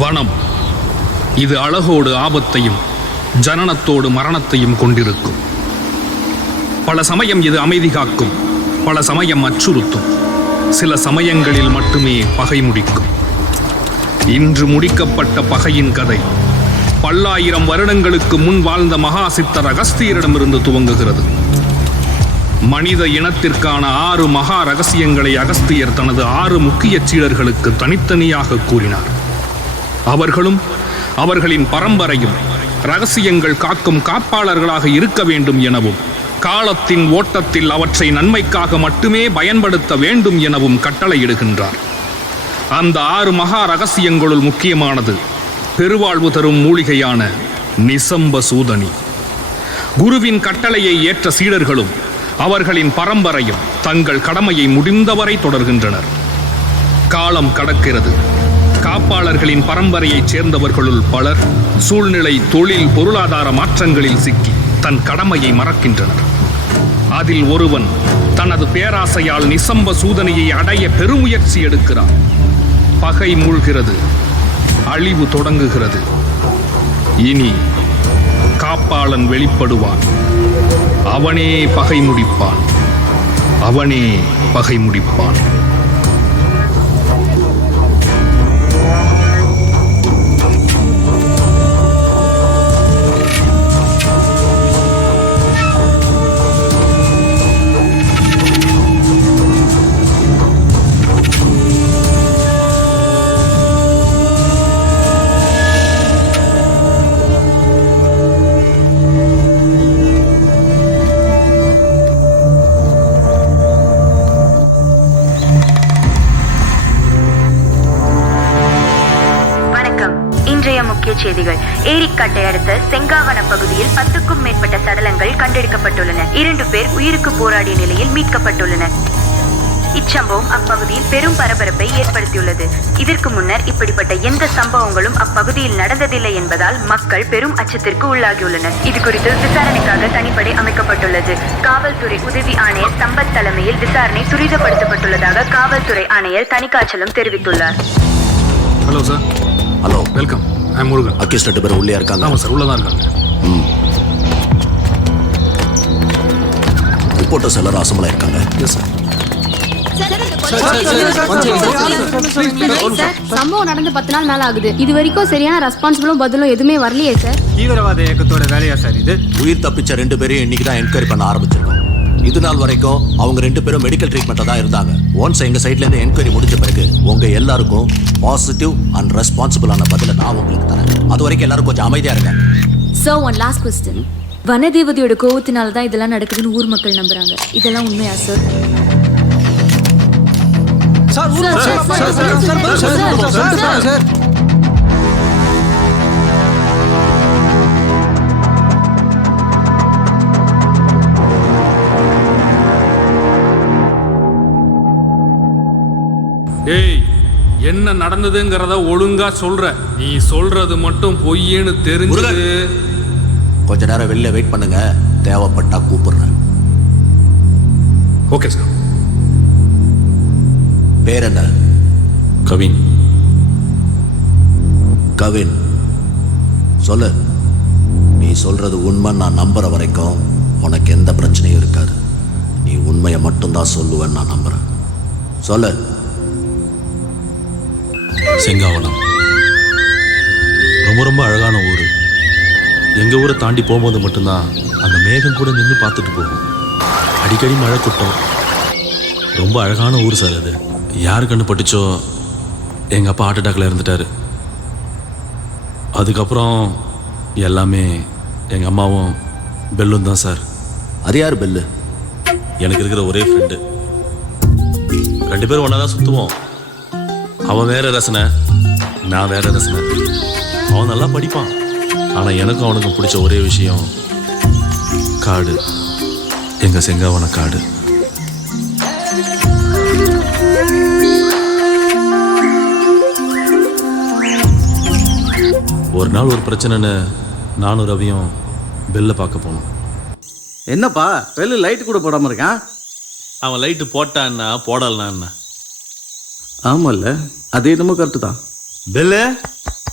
வனம் இது அழகோடு ஆபத்தையும் ஜனனத்தோடு மரணத்தையும் கொண்டிருக்கும். பல சமயம் இது அமைதி காக்கும், பல சமயம் அச்சுறுத்தும், சில சமயங்களில் மட்டுமே பகை முடிக்கும். இன்று முடிக்கப்பட்ட பகையின் கதை பல்லாயிரம் வருடங்களுக்கு முன் வாழ்ந்த மகா சித்தர் அகஸ்தியரிடமிருந்து துவங்குகிறது. மனித இனத்திற்கான 6 மகா ரகசியங்களை அகஸ்தியர் தனது 6 முக்கிய சீடர்களுக்கு தனித்தனியாக கூறினார். அவர்களும் அவர்களின் பரம்பரையும் ரகசியங்கள் காக்கும் காப்பாளர்களாக இருக்க வேண்டும் எனவும், காலத்தின் ஓட்டத்தில் அவற்றை நன்மைக்காக மட்டுமே பயன்படுத்த வேண்டும் எனவும் கட்டளையிடுகின்றார். அந்த 6 மகா ரகசியங்களுள் முக்கியமானது பெருவாழ்வு தரும் மூலிகையான நிசம்ப சூதனி. குருவின் கட்டளையை ஏற்ற சீடர்களும் அவர்களின் பரம்பரையும் தங்கள் கடமையை முடிந்தவரை தொடர்கின்றனர். காலம் கடக்கிறது. காப்பாளர்களின் பரம்பரையைச் சேர்ந்தவர்களுள் பலர் சூழ்நிலை, தொழில், பொருளாதார மாற்றங்களில் சிக்கி தன் கடமையை மறக்கின்றனர். அதில் ஒருவன் தனது பேராசையால் நிசம்ப சூதனையை அடைய பெருமுயற்சி எடுக்கிறான். பகை மூழ்கிறது, அழிவு தொடங்குகிறது. இனி காப்பாளன் வெளிப்படுவான். அவனே பகை முடிப்பான். அவனே பகை முடிப்பான். செய்திகள். ஏரிக்காட்டை அடுத்த செங்காவன பகுதியில் 10க்கும் மேற்பட்ட சடலங்கள் கண்டெடுக்கப்பட்டுள்ளன. 2 பேர் உயிருக்கு போராடிய நிலையில் மீட்கப்பட்டுள்ளனர். இச்சம்பவம் அப்பகுதியில் பெரும் பரபரப்பை ஏற்படுத்தியுள்ளது. இதற்கு முன்னர் இப்படிப்பட்ட எந்த சம்பவங்களும் அப்பகுதியில் நடந்ததில்லை என்பதால் மக்கள் பெரும் அச்சத்திற்கு உள்ளாகியுள்ளனர். இது குறித்து விசாரணைக்காக தனிப்படை அமைக்கப்பட்டுள்ளது. காவல்துறை உதவி ஆணையர் சம்பத் தலைமையில் விசாரணை துரிதப்படுத்தப்பட்டுள்ளதாக காவல்துறை ஆணையர் தணிகாச்சலம் தெரிவித்துள்ளார். Hello sir. Hello, welcome. I am Murugan. Accused 2 பேர் உள்ளே இருக்காங்க. ஆமாம் சார், உள்ளதான் இருக்காங்க. ரிப்போர்ட்டர்ஸ் எல்லாரும் அசம்பளா இருக்காங்க. Yes sir. சம்பவம் நடந்து 10 நாள் மேல ஆகுது. இது வரைக்கும் சரியான ரெஸ்பான்சிபிளும் பதிலும் எதுவுமே வரலையே சார். தீவிரவாத இயக்கத்தோட வேலையா சார் இது? உயிர் தப்பிச்ச 2 பேரையும் இன்னைக்கு தான் என்கொயரி பண்ண ஆரம்பிச்சிருக்கோம். இது நாள் வரைக்கும் அவங்க 2 பேரும் மெடிக்கல் ட்ரீட்மெண்ட்ல தான் இருந்தாங்க. ஒன்ஸ் எங்க சைட்ல இருந்து என்கொயரி முடிஞ்ச பிறகு உங்க எல்லாருக்கும் பாசிட்டிவ் அண்ட் ரெஸ்பான்சிபிளான பதில நான் உங்களுக்கு தரேன். அது வரைக்கும் எல்லாரும் கொஞ்சம் அமைதியா இருங்க. So one last question. வனதேவதையோட கோவத்தினால தான் இதெல்லாம் நடக்குதுன்னு ஊர் மக்கள் நம்புறாங்க. இதெல்லாம் உண்மையா சார்? சார் ஏய், என்ன நடந்ததுங்கிறத ஒழுங்கா சொல்ற. நீ சொல்றது மட்டும் பொய்யேன்னு தெரிஞ்சது. கொஞ்ச நேரம் வெளில வெயிட் பண்ணுங்க, தேவைப்பட்டா கூப்பிடுறேன். Okay sir. பேர் என்ன? கவின். கவின், சொல்லு. நீ சொல்றது உண்மை நான் நம்புற வரைக்கும் உனக்கு எந்த பிரச்சனையும் இருக்காது. நீ உண்மையை மட்டும்தான் சொல்லுவேன்னு நான் நம்புறேன். சொல்லு. செங்காவனம் ரொம்ப ரொம்ப அழகான ஊர். எங்கள் ஊரை தாண்டி போகும்போது மட்டும்தான் அந்த மேகம் கூட நின்று பார்த்துட்டு போகும். அடிக்கடி மழை கொட்டும். ரொம்ப அழகான ஊர் சார் அது. யார் கண்ணு பட்டுச்சோ எங்கள் அப்பா ஹார்ட் அட்டாக்ல இருந்துட்டாரு. அதுக்கப்புறம் எல்லாமே எங்கள் அம்மாவும் பெல்லும் தான் சார். அது யார் பெல்லு? எனக்கு இருக்கிற ஒரே ஃப்ரெண்டு. 2 பேரும் ஒன்றா தான் சுற்றுவோம். அவன் வேற ரசனை, நான் வேற ரசனை. அவன் நல்லா படிப்பான். ஆனால் எனக்கும் அவனுக்கும் பிடிச்ச ஒரே விஷயம் காடு. எங்கள் செங்காவன காடு. ஒரு நாள் ஒரு பிரச்சனைன்னு நானும் ரவியும் பெல்லை பார்க்க போனோம். என்னப்பா பெல்லு லைட் கூட போடாம இருக்கான்? அவன் லைட்டு போட்டான்னா போடலன்னா என்ன? ஆமால்ல, அது என்னமோ கரெக்டு தான். பெல்லு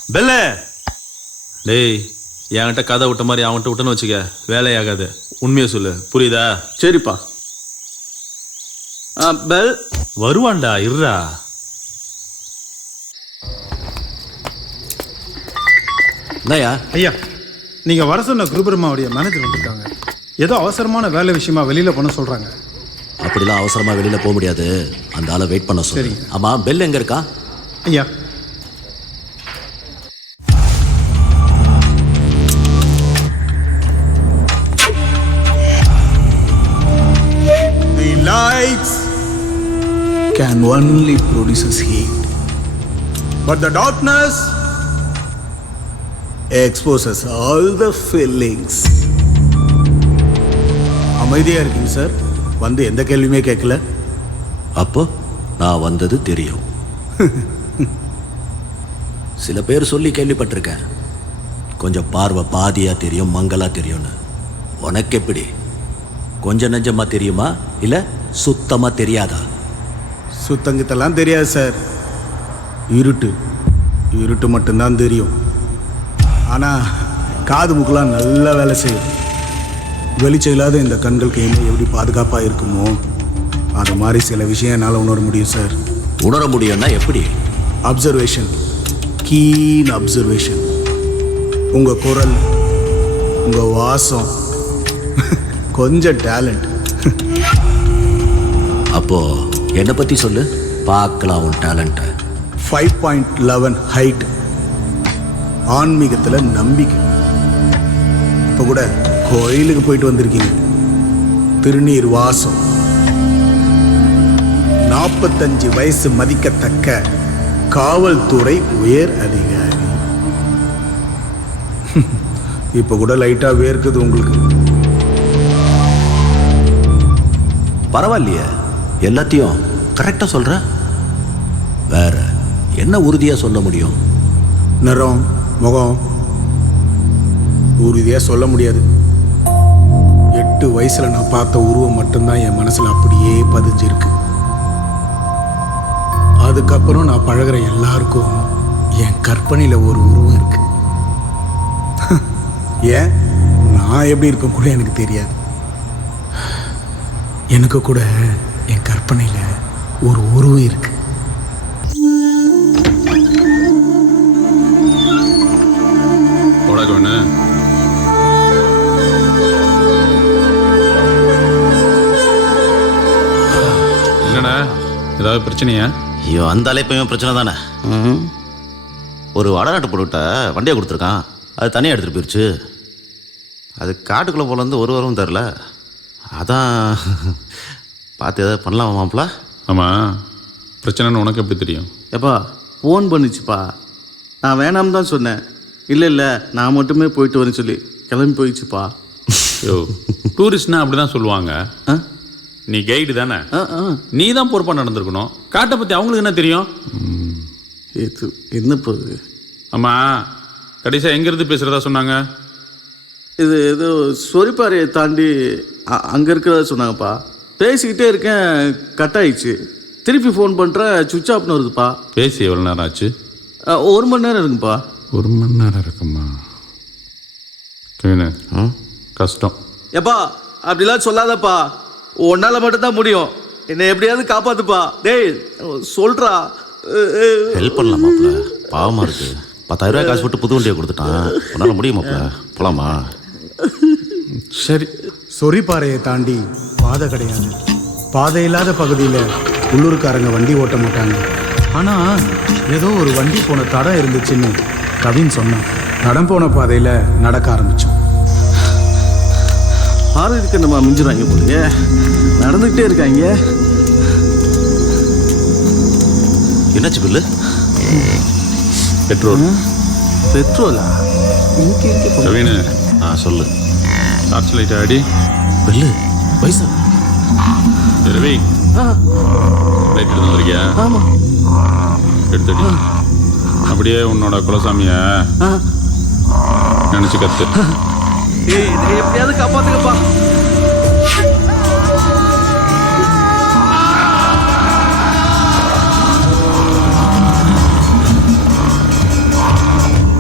பெல்ல டேய் என்கிட்ட கதை விட்ட மாதிரி அவன்கிட்ட விட்டேன்னு வச்சுக்க வேலையாகாது. உண்மையை சொல்லு, புரியுதா? சரிப்பா. பெல் வருவான்டா, இருடா. என்னய்யா? ஐயா, நீங்க வர சொன்ன குருபெருமாவுடைய மேனேஜர் வந்திருக்காங்க. ஏதோ அவசரமான வேலை விஷயமா வெளியில போன சொல்றாங்க. அப்படிலாம் அவசரமா வெளியில போக முடியாது. அந்த ஆளை வெயிட் பண்ண சொல்லு. சரிங்க. ஆமா, பெல் எங்க இருக்கா? ஐயா, The lights can only produce heat, but the darkness exposes all the feelings. அமைதியா இருக்கீங்க சார். வந்து எந்த கேள்வியுமே கேட்கல. அப்போ நான் வந்தது தெரியும். சில பேர் சொல்லி கேள்விப்பட்டிருக்கேன், கொஞ்சம் பார்வை பாதியா தெரியும், மங்களா தெரியும்னு. உனக்கு எப்படி? கொஞ்சம் நெஞ்சமா தெரியுமா இல்ல சுத்தமா தெரியாதா? சுத்தங்கிட்டெல்லாம் தெரியாது சார். இருட்டு இருட்டு மட்டும்தான் தெரியும். ஆனால் காது மூக்கெல்லாம் நல்லா வேலை செய்யும். வெளிச்சம் இல்லாத இந்த கண்களுக்கு என்ன எப்படி பாதுகாப்பாக இருக்குமோ அது மாதிரி சில விஷயம் என்னால் உணர முடியும் சார். உணர முடியும்னா எப்படி? Observation, keen observation. உங்கள் குரல், உங்கள் வாசம், கொஞ்சம் டேலண்ட். அப்போ என்னை பத்தி சொல்லு, பார்க்கலாம் உன் டேலண்ட்டை. 5.11 ஹைட், ஆன்மீகத்தில் நம்பிக்கை. இப்போ கூட கோயிலுக்கு போயிட்டு வந்திருக்கீங்க. திருநீர் வாசம். 45 வயசு மதிக்கத்தக்க காவல்துறை உயர் அதிகாரி. இப்போ கூட லைட்டா வேர்க்குது உங்களுக்கு. பரவாயில்லையே, எல்லாத்தையும் கரெக்டா சொல்ற. வேற என்ன உறுதியா சொல்ல முடியும்? நிறம், முகம் உறுதியாக சொல்ல முடியாது. 8 வயசுல நான் பார்த்த உருவம் மட்டும்தான் என் மனசுல அப்படியே பதிஞ்சிருக்கு. அதுக்கப்புறம் நான் பழகிற எல்லாருக்கும் என் கற்பனையில் ஒரு உருவம் இருக்கு. ஏன் நான் எப்படி இருக்க கூட எனக்கு தெரியாது. எனக்கு கூட என் கற்பனையில் ஒரு உருவம் இருக்கு. என்னடா, ஏதாவது பிரச்சனையா? ஐயோ, அந்த அலைப்பையும் பிரச்சனை தானே. ஒரு வடநாட்டு பொருட்ட வண்டியை கொடுத்துருக்கான், அது தனியாக எடுத்துகிட்டு போயிடுச்சு. அது காட்டுக்குள்ளே போல இருந்து ஒரு வாரம் தரல. அதான் பார்த்து எதாவது பண்ணலாமா மாப்பிள்ள? ஆமாம், பிரச்சனைன்னு உனக்கு எப்படி தெரியும்? எப்பா ஃபோன் பண்ணிச்சுப்பா. நான் வேணாம் தான் சொன்னேன். இல்லை நான் மட்டுமே போயிட்டு வரேன்னு சொல்லி கிளம்பி போயிடுச்சுப்பா. யோ, டூரிஸ்ட்னா அப்படி தான் சொல்லுவாங்க. நீ கைடு தானே, நீ தான் பொறுப்பாக நடந்திருக்கணும். காட்டை பற்றி அவங்களுக்கு என்ன தெரியும்? இது என்ன போகுது? ஆமாம், கடைசியாக எங்கேருந்து பேசுகிறதா சொன்னாங்க? இது ஏதோ சொரிப்பாறையை தாண்டி அங்கே இருக்கிறதா சொன்னாங்கப்பா. பேசிக்கிட்டே இருக்கேன், கட் ஆயிடுச்சு. திருப்பி ஃபோன் பண்ணுறேன், சுவிட்ச் ஆஃப்னு வருதுப்பா. பேசி எவ்வளோ நேரம் ஆச்சு? 1 மணி நேரம் இருக்குப்பா. 1 மணி நேரம் இருக்குமா? கவினு, கஷ்டம். எப்பா அப்படிலாம் சொல்லாதப்பா. உன்னால மட்டும்தான் முடியும். என்னை எப்படியாவது காப்பாத்துப்பா. டேய் சொல்றா. ஹெல்ப் பண்ணலாம் மாப்பிள்ள, பாவமாக இருக்குது. 10,000 ரூபாய் காசு போட்டு புது வண்டியை கொடுத்துட்டான். உன்னால் முடியும் மாப்பிள்ள, போகலாமா? சரி. சொரிப்பாறையை தாண்டி பாதை கிடையாது. பாதை இல்லாத பகுதியில் உள்ளூர்காரங்க வண்டி ஓட்ட மாட்டாங்க. ஆனால் ஏதோ ஒரு வண்டி போன தடம் இருந்துச்சுன்னு கவின் சொன்னான். தடம் போன பாதையில் நடக்க ஆரம்பித்தோம். ஆறுக்கு நம்ம மிஞ்சிடுவாங்க போலயே. நடந்துக்கிட்டே இருக்காங்க. என்னாச்சு பில்லு? பெட்ரோலா? கவினு, சொல்லு. டார்ச் லைட் ஆடி. பில்லு பைசா ரவி, லைட் எடுத்து வந்திருக்கியா? ஆமாம், எடுத்துடி. அப்படியே உன்னோட குலசாமிய நினைச்சு கத்து. எப்படியாவது காப்பாத்துக்கப்பா.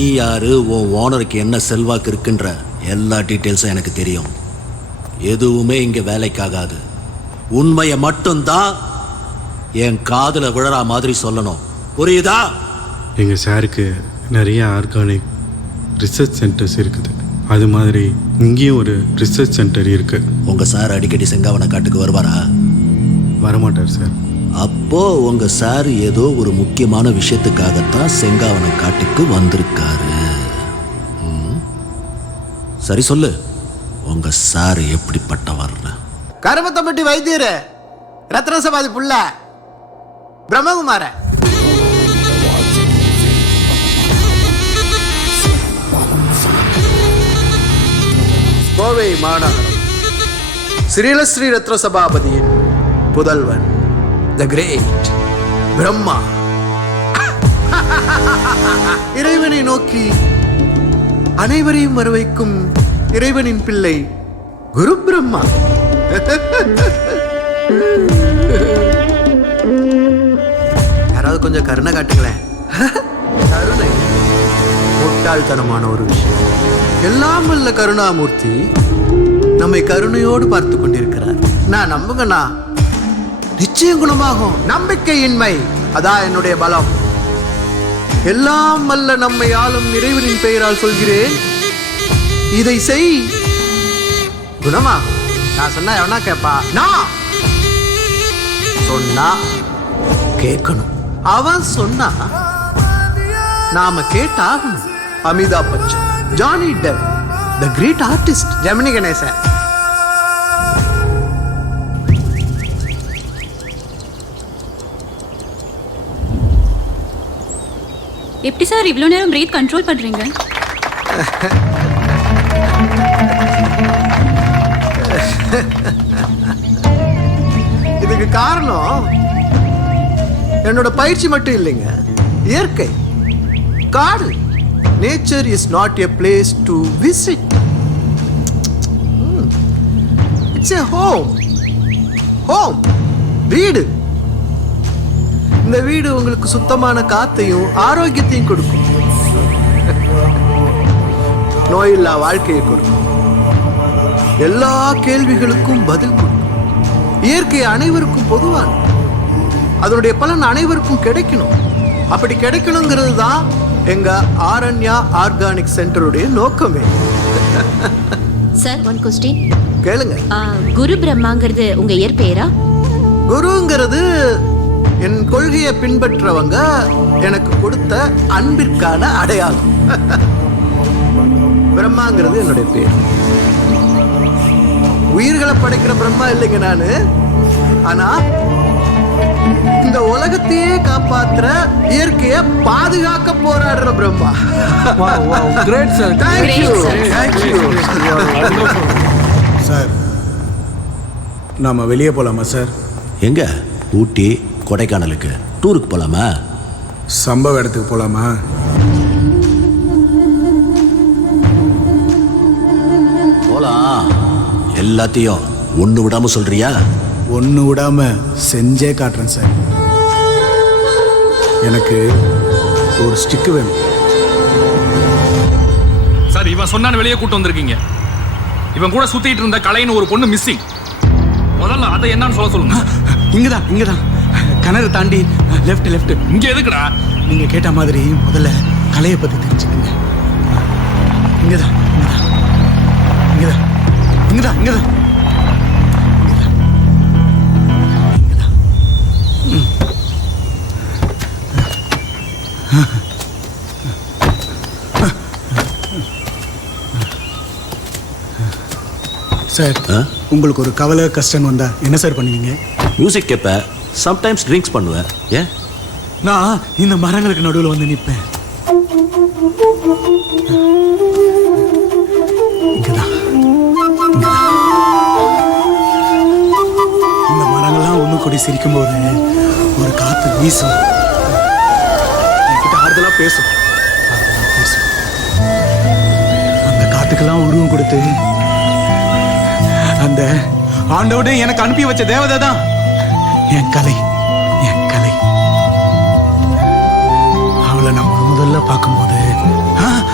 நீ யாரு, உன் ஓனருக்கு என்ன செல்வாக்கு இருக்குன்ற எல்லா டீட்டெயில்ஸும் எனக்கு தெரியும். எதுவுமே இங்க வேலைக்காகாது. உண்மையை மட்டும்தான் என் காதுல விழற மாதிரி சொல்லணும். புரியுதா? எங்கள் சாருக்கு நிறைய ஆர்கானிக் ரிசர்ச் சென்டர்ஸ் இருக்குது. அது மாதிரி இங்கேயும் ஒரு ரிசர்ச் சென்டர் இருக்குது. உங்க சார் அடிக்கடி செங்காவன காட்டுக்கு வருவாரா? வரமாட்டார் சார். அப்போ உங்க சார் ஏதோ ஒரு முக்கியமான விஷயத்துக்காகத்தான் செங்காவன காட்டுக்கு வந்திருக்காரு. சரி சொல்லு, உங்க சார் எப்படிப்பட்டவர்? கருமத்தம்பட்டி வைத்தியர் ரத்னசபாதி புள்ள பிரம்மகுமார. கோவை மாநகரம் ஸ்ரீலஸ்ரீ ரத்ன சபாபதியின் புதல்வன் த கிரேட் பிரம்மா. இறைவனை நோக்கி அனைவரையும் வரவைக்கும் இறைவனின் பிள்ளை குரு பிரம்மா. யாராவது கொஞ்சம் கருணை காட்டுங்களேன். கருணை முட்டாள்தனமான ஒரு விஷயம். எல்லாம் வல்ல கருணாமூர்த்தி நம்மை கருணையோடு பார்த்து கொண்டிருக்கிறார். நான் நம்புங்கண்ணா, நிச்சயம் குணமாகும். நம்பிக்கையின்மை அதான் என்னுடைய பலம். எல்லாம் வல்ல நம்மை ஆளும் இறைவனின் பெயரால் சொல்கிறேன், இதை செய், குணமாகும். நான் சொன்னா எவனா கேப்பா? நான் சொன்னா கேட்கணும். அவன் சொன்னா நாம கேட்டாகணும். Amitabh Bachchan, Johnny Depp, the great artist Gemini Ganesan. எப்படி சார் இவ்வளோ நேரம் பிரீத் கண்ட்ரோல் பண்ணுறீங்க? இதுக்கு காரணம் என்னோட பயிற்சி மட்டும் இல்லைங்க, இயற்கை, காடு. Nature is not a place to visit, it's a home. Home வீடு. இந்த வீடு உங்களுக்கு சுத்தமான காத்தையும் ஆரோக்கியத்தையும் கொடுக்கும். நோயில்லா வாழ்க்கையை கொடுக்கும். எல்லா கேள்விகளுக்கும் பதில் கொடுக்கும். இயற்கை அனைவருக்கும் பொதுவான, அதனுடைய பலன் அனைவருக்கும் கிடைக்கணும். அப்படி கிடைக்கணுங்கிறது தான் எங்க ஆரண்யா ஆர்கானிக் சென்டருடைய நோக்கமே. சார், ஒன் கொஸ்டின் கேளுங்க. குரு பிரம்மாங்கிறது உங்க இயற்பெயரா? குருங்கிறது என் கொள்கையை பின்பற்றவங்க எனக்கு கொடுத்த அன்பிற்கான அடையாளம். பிரம்மாங்கிறது என்னுடைய பேர். உயிர்களை படைக்கிற பிரம்மா இல்லைங்க நானு. ஆனா இந்த உலகத்தையே காப்பாத்துற, இயற்கையை பாதுகாக்க போராடுற பிரம்மா. Great sir. சார், நாம வெளியே போகலாமா சார்? எங்க? ஊட்டி, கொடைக்கானலுக்கு டூருக்கு போலாமா? சம்பவ இடத்துக்கு போகலாமா? போலாம். எல்லாத்தையும் ஒன்று விடாம சொல்றியா? ஒன்று விடாம செஞ்சே காட்டுறேன் சார். எனக்கு ஒரு ஸ்டிக்கு வேணும் சார். இவன் சொன்னான்னு வெளியே கூட்டு வந்திருக்கீங்க. இவன் கூட சுத்திட்டு இருந்த கலைன்னு ஒரு பொண்ணு மிஸ்ஸிங். முதல்ல அதை என்னன்னு சொல்ல சொல்லுங்க. இங்கதான் கிணறு தாண்டி லெஃப்ட். இங்க எதுக்குடா? நீங்க கேட்ட மாதிரி முதல்ல கலையை பத்தி தெரிஞ்சுக்கங்க. இங்கதான். சார், உங்களுக்கு ஒரு கவலை கஷ்டம் வந்தா என்ன சார் பண்ணுவீங்க? மியூசிக் கேட்ப, சம்டைம்ஸ் ட்ரிங்க்ஸ் பண்ணுவேன். ஏன்? நான் இந்த மரங்களுக்கு நடுவில் வந்து நிற்பேன். இந்த மரங்கள்லாம் ஒன்று கூடி சிரிக்கும் போது ஒரு காத்து வீசும், என்கிட்ட ஆறுதலா பேசும். அந்த காத்துக்கெல்லாம் உருவம் கொடுத்து அந்த ஆண்டவனே எனக்கு அனுப்பி வச்ச தேவதை தான் என் கலை. அவளை நம்ம முதல்ல பார்க்கும்போது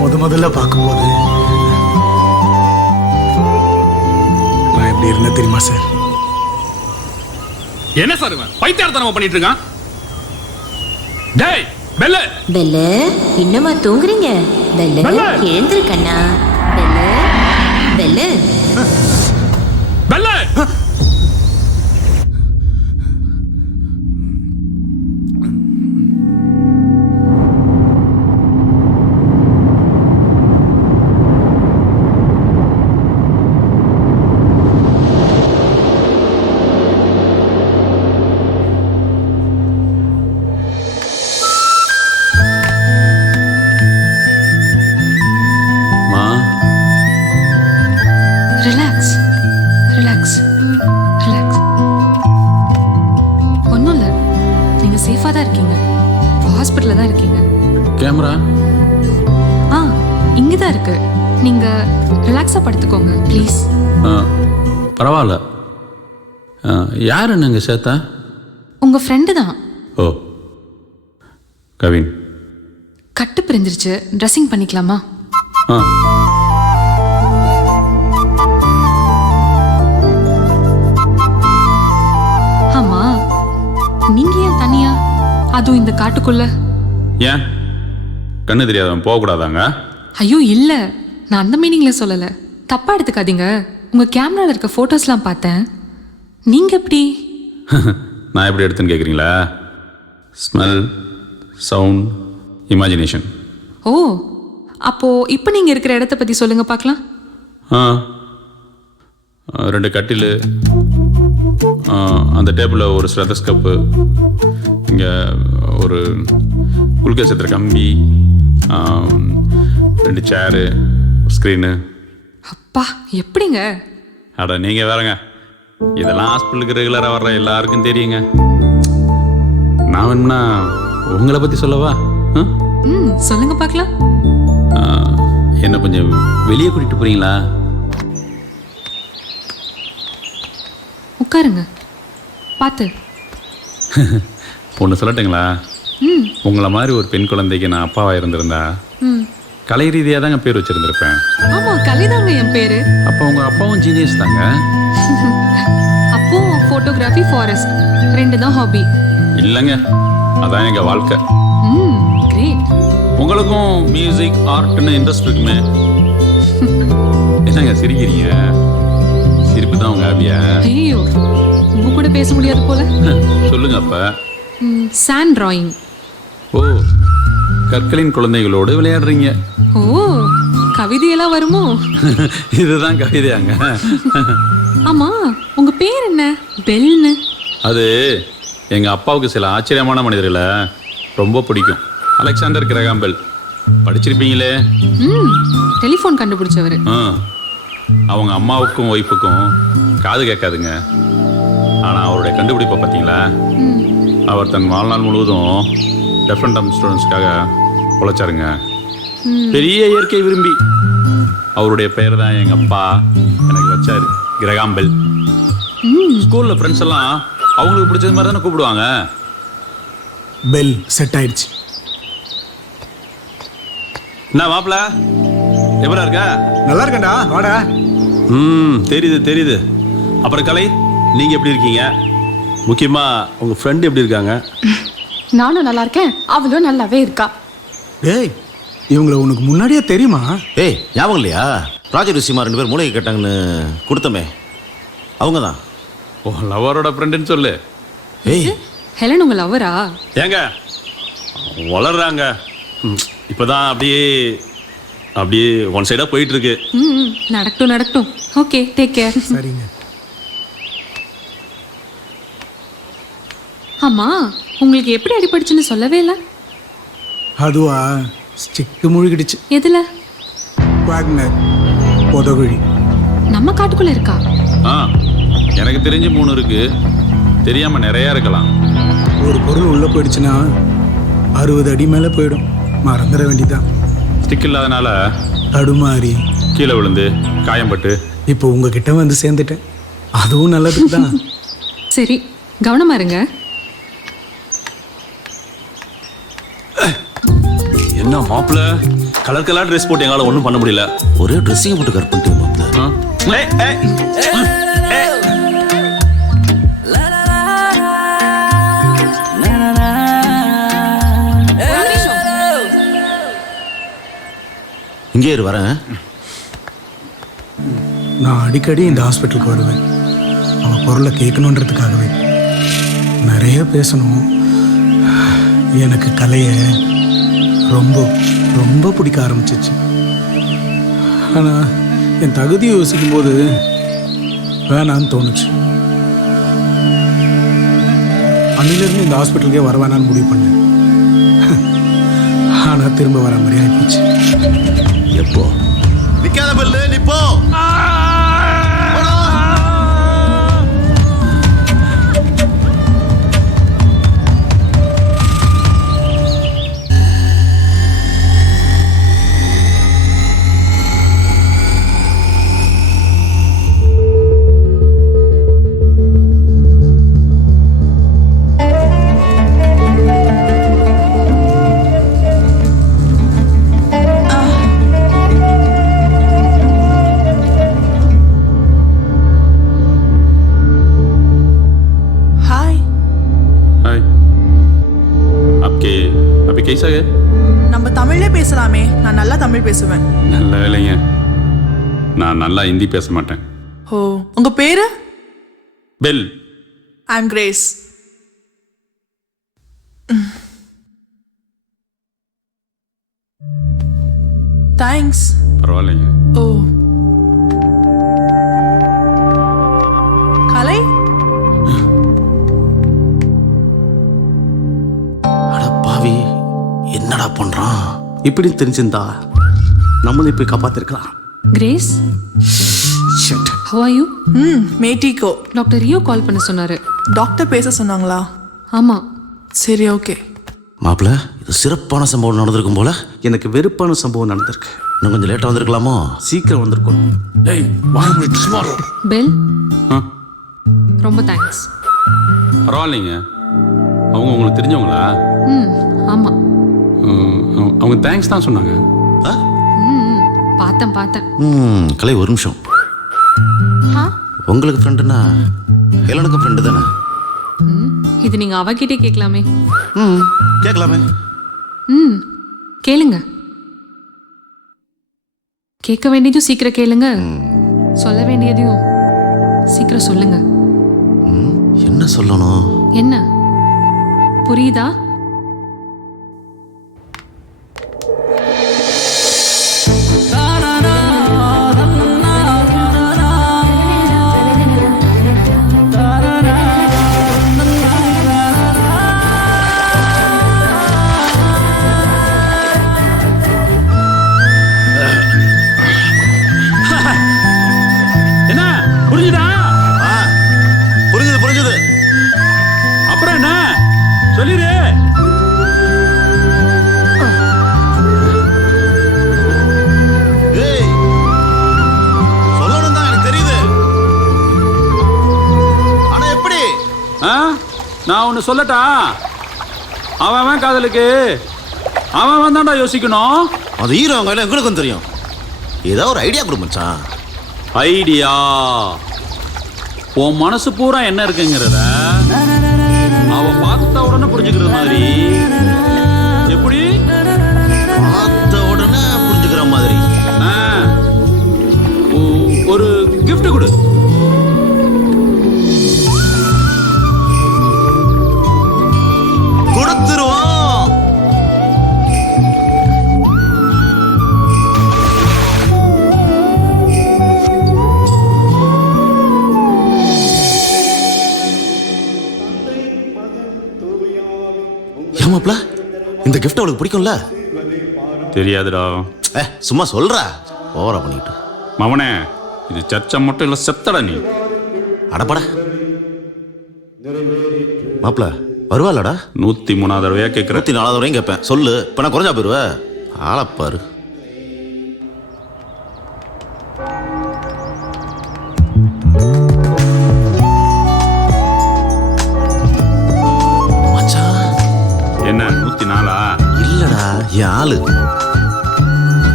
முதல்ல பார்க்கும்போது நான் எப்படி இருந்தேன் தெரியுமா சார்? என்ன சார் இவன் பைத்தியார்த்தனமா பண்ணிட்டு இருக்கான்? டேய் பெல்லு பெல்லு இன்னுமா தூங்குறீங்க? பெல்லு எழுந்திரு கண்ணா. பெல்லு பெல்லு பெல்லு மா ரிலாக்ஸ் ரிலாக்ஸ் ரிலாக்ஸ். ஒன்றும் இல்லை, நீங்கள் சேஃபாக தான் இருக்கீங்க. ஹாஸ்பிட்டலில் தான் இருக்கீங்க. கேமரா ஆ இங்கே தான் இருக்கு. நீங்கள் ரிலாக்ஸாக படுத்துக்கோங்க ப்ளீஸ். பரவாயில்ல. யார் என்னங்க சேத்தா? உங்கள் ஃப்ரெண்டு தான். ஓ கவின். கட்டு பிரிஞ்சிருச்சு, ட்ரெஸ்ஸிங் பண்ணிக்கலாமா? ஆ ஆமா, நீங்க ஏன் தனியா, அதுவும் இந்த காட்டுக்குள்ள? ஏன் கண்ணு தெரியாதவன் போகக்கூடாதாங்க? ஐயோ இல்ல, நான் அந்த மீனிங்ல சொல்லல, தப்பா எடுத்துக்காதீங்க. உங்க கேமரால இருக்க போட்டோஸ்லாம் பார்த்தேன். நீங்க எப்படி? நான் எப்படி எடுத்துன்னு கேட்குறீங்களா? Smell, sound, imagination. ஓ, அப்போ இப்போ நீங்க இருக்கிற இடத்த பத்தி சொல்லுங்க பார்க்கலாம். ஆ 2 கட்டில், அந்த டேபிளில் ஒரு ஸ்டெத்தஸ்கோப்பு, இங்கே ஒரு குளுக்கோஸ் ஏற்றுற கம்பி, 2 சேரு, ஸ்க்ரீனு. அப்பா எப்படிங்க? அட நீங்கள் வேறங்க, இதெல்லாம் ஹாஸ்பிட்டலுக்கு ரெகுலராக வர்ற எல்லாருக்கும் தெரியுங்க. நான் வேணும்னா உங்களை பற்றி சொல்லவா? சொல்லுங்க பார்க்கலாம். என்ன கொஞ்சம் வெளியே கூட்டிகிட்டு போகிறீங்களா? உட்காருங்க, பார்த்து. ஒன்று சொல்லட்டுங்களா? உங்களை மாதிரி ஒரு பெண் குழந்தைக்கு நான் அப்பாவாக இருந்திருந்தா கலை ரீதியாக தாங்க பேர் வச்சுருந்துருப்பேன். ஆமா, கலைதாங்க என் பேரு. அப்போ உங்கள் அப்பாவும் ஜீனியஸ் தாங்க. அப்போ ஃபோட்டோகிராஃபி, ஃபாரஸ்ட் 2 தான் ஹாபி. இல்லைங்க, அதான் எங்கள் வாழ்க்கை. கிரேட். உங்களுக்கும் மியூசிக், ஆர்ட்னு இன்ட்ரெஸ்ட் இருக்குமே. என்னங்க சிரிக்கிறீங்க? சிரிப்பு தான் உங்கள் ஹாபியா? ஐயோ, உங்க கூட பேச முடியாது போல. சொல்லுங்க அப்ப. Sand drawing. ஓ, கற்களின் குழந்தைகளோடு விளையாடுறீங்க. ஓ, கவிதையெல்லாம் வருமோ? இதுதான் கவிதையாங்க? ஆமா, உங்க பேர் என்ன? பெல்னு. அது எங்க அப்பாவுக்கு சில ஆச்சரியமான மனிதர்களை ரொம்ப பிடிக்கும். Alexander Graham bell படிச்சிருப்பீங்களே. டெலிஃபோன் கண்டுபிடிச்சவர். அவங்க அம்மாவுக்கும் ஒய்ஃபுக்கும் காது கேட்காதுங்க. ஆனால் அவருடைய கண்டுபிடிப்பை பார்த்தீங்களா? அவர் தன் வாழ்நாள் முழுவதும் டெஃப் அண்ட் டம்ப் ஸ்டூடெண்ட்ஸ்க்காக உழைச்சாருங்க. பெரிய இயற்கை விரும்பி. அவருடைய பெயர் தான் எங்கள் அப்பா எனக்கு வச்சாரு, கிரகாம் பெல். ஸ்கூலில் ஃப்ரெண்ட்ஸ் எல்லாம் அவங்களுக்கு பிடிச்சது மாதிரி தானே கூப்பிடுவாங்க. பெல் செட் ஆயிடுச்சு. என்ன மாப்பிள்ள, எப்படா இருக்க? நல்லா இருக்கேன்டா, வாடா. தெரியுது தெரியுது. அப்புறம் கலை, நீங்கள் எப்படி இருக்கீங்க? முக்கியமாக உங்கள் ஃப்ரெண்டு எப்படி இருக்காங்க? நானும் நல்லா இருக்கேன், அவளும் நல்லாவே இருக்கா. டேய், இவங்கள உனக்கு முன்னாடியே தெரியுமா? ஏய், ஞாபகம் இல்லையா? ப்ராஜெக்ட் விஷயமா 2 பேர் மூளைக்கு கேட்டாங்கன்னு கொடுத்தமே, அவங்க தான். ஓ, லவரோட ஃப்ரெண்டுன்னு சொல்லு. ஏய், ஹெலன் உங்க லவரா? ஏங்க வளர்றாங்க. இப்போதான் அப்படியே ஒன் சைடாக போயிட்டு இருக்கு. நடக்கட்டும் நடக்கட்டும். Okay, take care. சரிங்க. ஆமா, உங்களுக்கு எப்படி அடிபட்டுச்சுன்னு சொல்லவே இல்லை. அதுவா, ஸ்டிக்கு முழுகிடுச்சு. எதுல? வாக்னர் பொதகுழி. நம்ம காட்டுக்குள்ள இருக்கா? எனக்கு தெரிஞ்சு 3 இருக்கு, தெரியாம நிறைய இருக்கலாம். ஒரு பொருள் உள்ள போயிடுச்சுன்னா 60 அடி மேல போயிடும். மறந்துட வேண்டியதான். ஸ்டிக் இல்லாதனால தடுமாறி கீழே விழுந்து காயம்பட்டு இப்போ உங்ககிட்ட வந்து சேர்ந்துட்டேன். அதுவும் நல்லதுக்கு தான். சரி, கவனமா இருங்க. என்ன மாப்பிள்ள கலர் கலர் ட்ரெஸ் போட்டு எங்களால் ஒன்றும் பண்ண முடியல. ஒரே ட்ரெஸ்ஸிங் போட்டு கட் பண்ணிட்டு மாப்ள. இங்கே இரு வரேன். நான் அடிக்கடி இந்த ஹாஸ்பிட்டலுக்கு வருவேன். அவள் குரலை கேட்கணுன்றதுக்காகவே. நிறைய பேசணும். எனக்கு கலையை ரொம்ப ரொம்ப பிடிக்க ஆரம்பிச்சிச்சு. ஆனால் என் தகுதியை யோசிக்கும் போது வேணான்னு தோணுச்சு. அன்னிலிருந்து இந்த ஹாஸ்பிட்டலுக்கே வர வேணான்னு முடிவு பண்ணேன். ஆனால் திரும்ப வர மாதிரி ஆகிப்போச்சு. எப்போ நிக்காத பல்லு நிப்போ. कैसा है? நம்ம தமிழ்லே பேசலாமே. நான் நல்லா தமிழ் பேசுவேன். நல்ல வேலைங்க. நான் நல்லா ஹிந்தி பேச மாட்டேன். ஓ, உங்க பேரு? பெல். ஐ அம் கிரேஸ். தேங்க்ஸ். பரவாயில்லைங்க. ஓ, கலை? அட பாவி, என்னடா பண்றான்? இப்படி தெரிஞ்சிருந்தா நம்மளும் போய் காப்பாத்திருக்கலாம். Grace, how are you? மேட்டிகோ. Doctor Rio கால் பண்ண சொன்னாரு. டாக்டர் பேச சொன்னாங்களா? ஆமா. சரி, ஓகே. மாப்பிள, இது சிறப்பான சம்பவம் நடந்திருக்கும் போல. எனக்கு வெறுப்பான சம்பவம் நடந்திருக்கு. இன்னும் கொஞ்சம் லேட்டா வந்திருக்கலாமோ? சீக்கிரம் வந்திருக்கணும். பெல், ரொம்ப தேங்க்ஸ். பரவாயில்லைங்க. அவங்க உங்களுக்கு தெரிஞ்சவங்களா? ஆமா. அவங்க தேங்க்ஸ் தான் சொன்னாங்க. பார்த்தேன். கலை, ஒரு நிமிஷம். உங்களுக்கு ஃப்ரெண்டுனா ஹெலனுக்கு ஃப்ரெண்டு தானே? இது நீங்க அவகிட்டே கேட்கலாமே. கேட்கலாமே. கேளுங்க. கேட்க வேண்டியதும் சீக்கிரம் கேளுங்க. சொல்ல வேண்டியதையும் சீக்கிரம் சொல்லுங்க. என்ன சொல்லணும்? என்ன புரியுதா? என்ன புரிஞ்சுதா? புரிஞ்சுது. அப்புறம் என்ன சொல்லிடு. சொல்லணும் தான் எனக்கு தெரியுது. ஆனா எப்படி? நான் ஒன்று சொல்லட்டா? அவன் காதலுக்கு அவன் தான்டா யோசிக்கணும். அது ஹீரோ அவங்க எங்களுக்கும் தெரியும். ஏதோ ஒரு ஐடியா கொடு மச்சான். ஐடியா? உன் மனசு பூரா என்ன இருக்குங்கிறத அவ பார்த்த உடனே புரிஞ்சுக்கிறது மாதிரி. எப்படி? பார்த்த உடனே புரிஞ்சுக்கிற மாதிரி. ஒரு கிஃப்ட் கொடு. கொடுத்துருவோம். ஏமாப்ல, இந்த கிஃப்ட் அவளுக்கு பிடிக்கும்ல? தெரியாதுடா. சும்மா சொல்றா. ஓவரா பண்ணிட்டு. மவனே, இது சர்ச்சை மட்டும் இல்ல, செத்தடா நீ. அடப்பட மாப்ள, வருவாளடா? 103வது தடவையா கேட்குற? 104வது வரையும் கேட்பேன். சொல்லு. இப்ப நான் குறைஞ்சா போயிருவ. ஆளப்பாரு. என்ன 104? இல்லடா, என் ஆளு.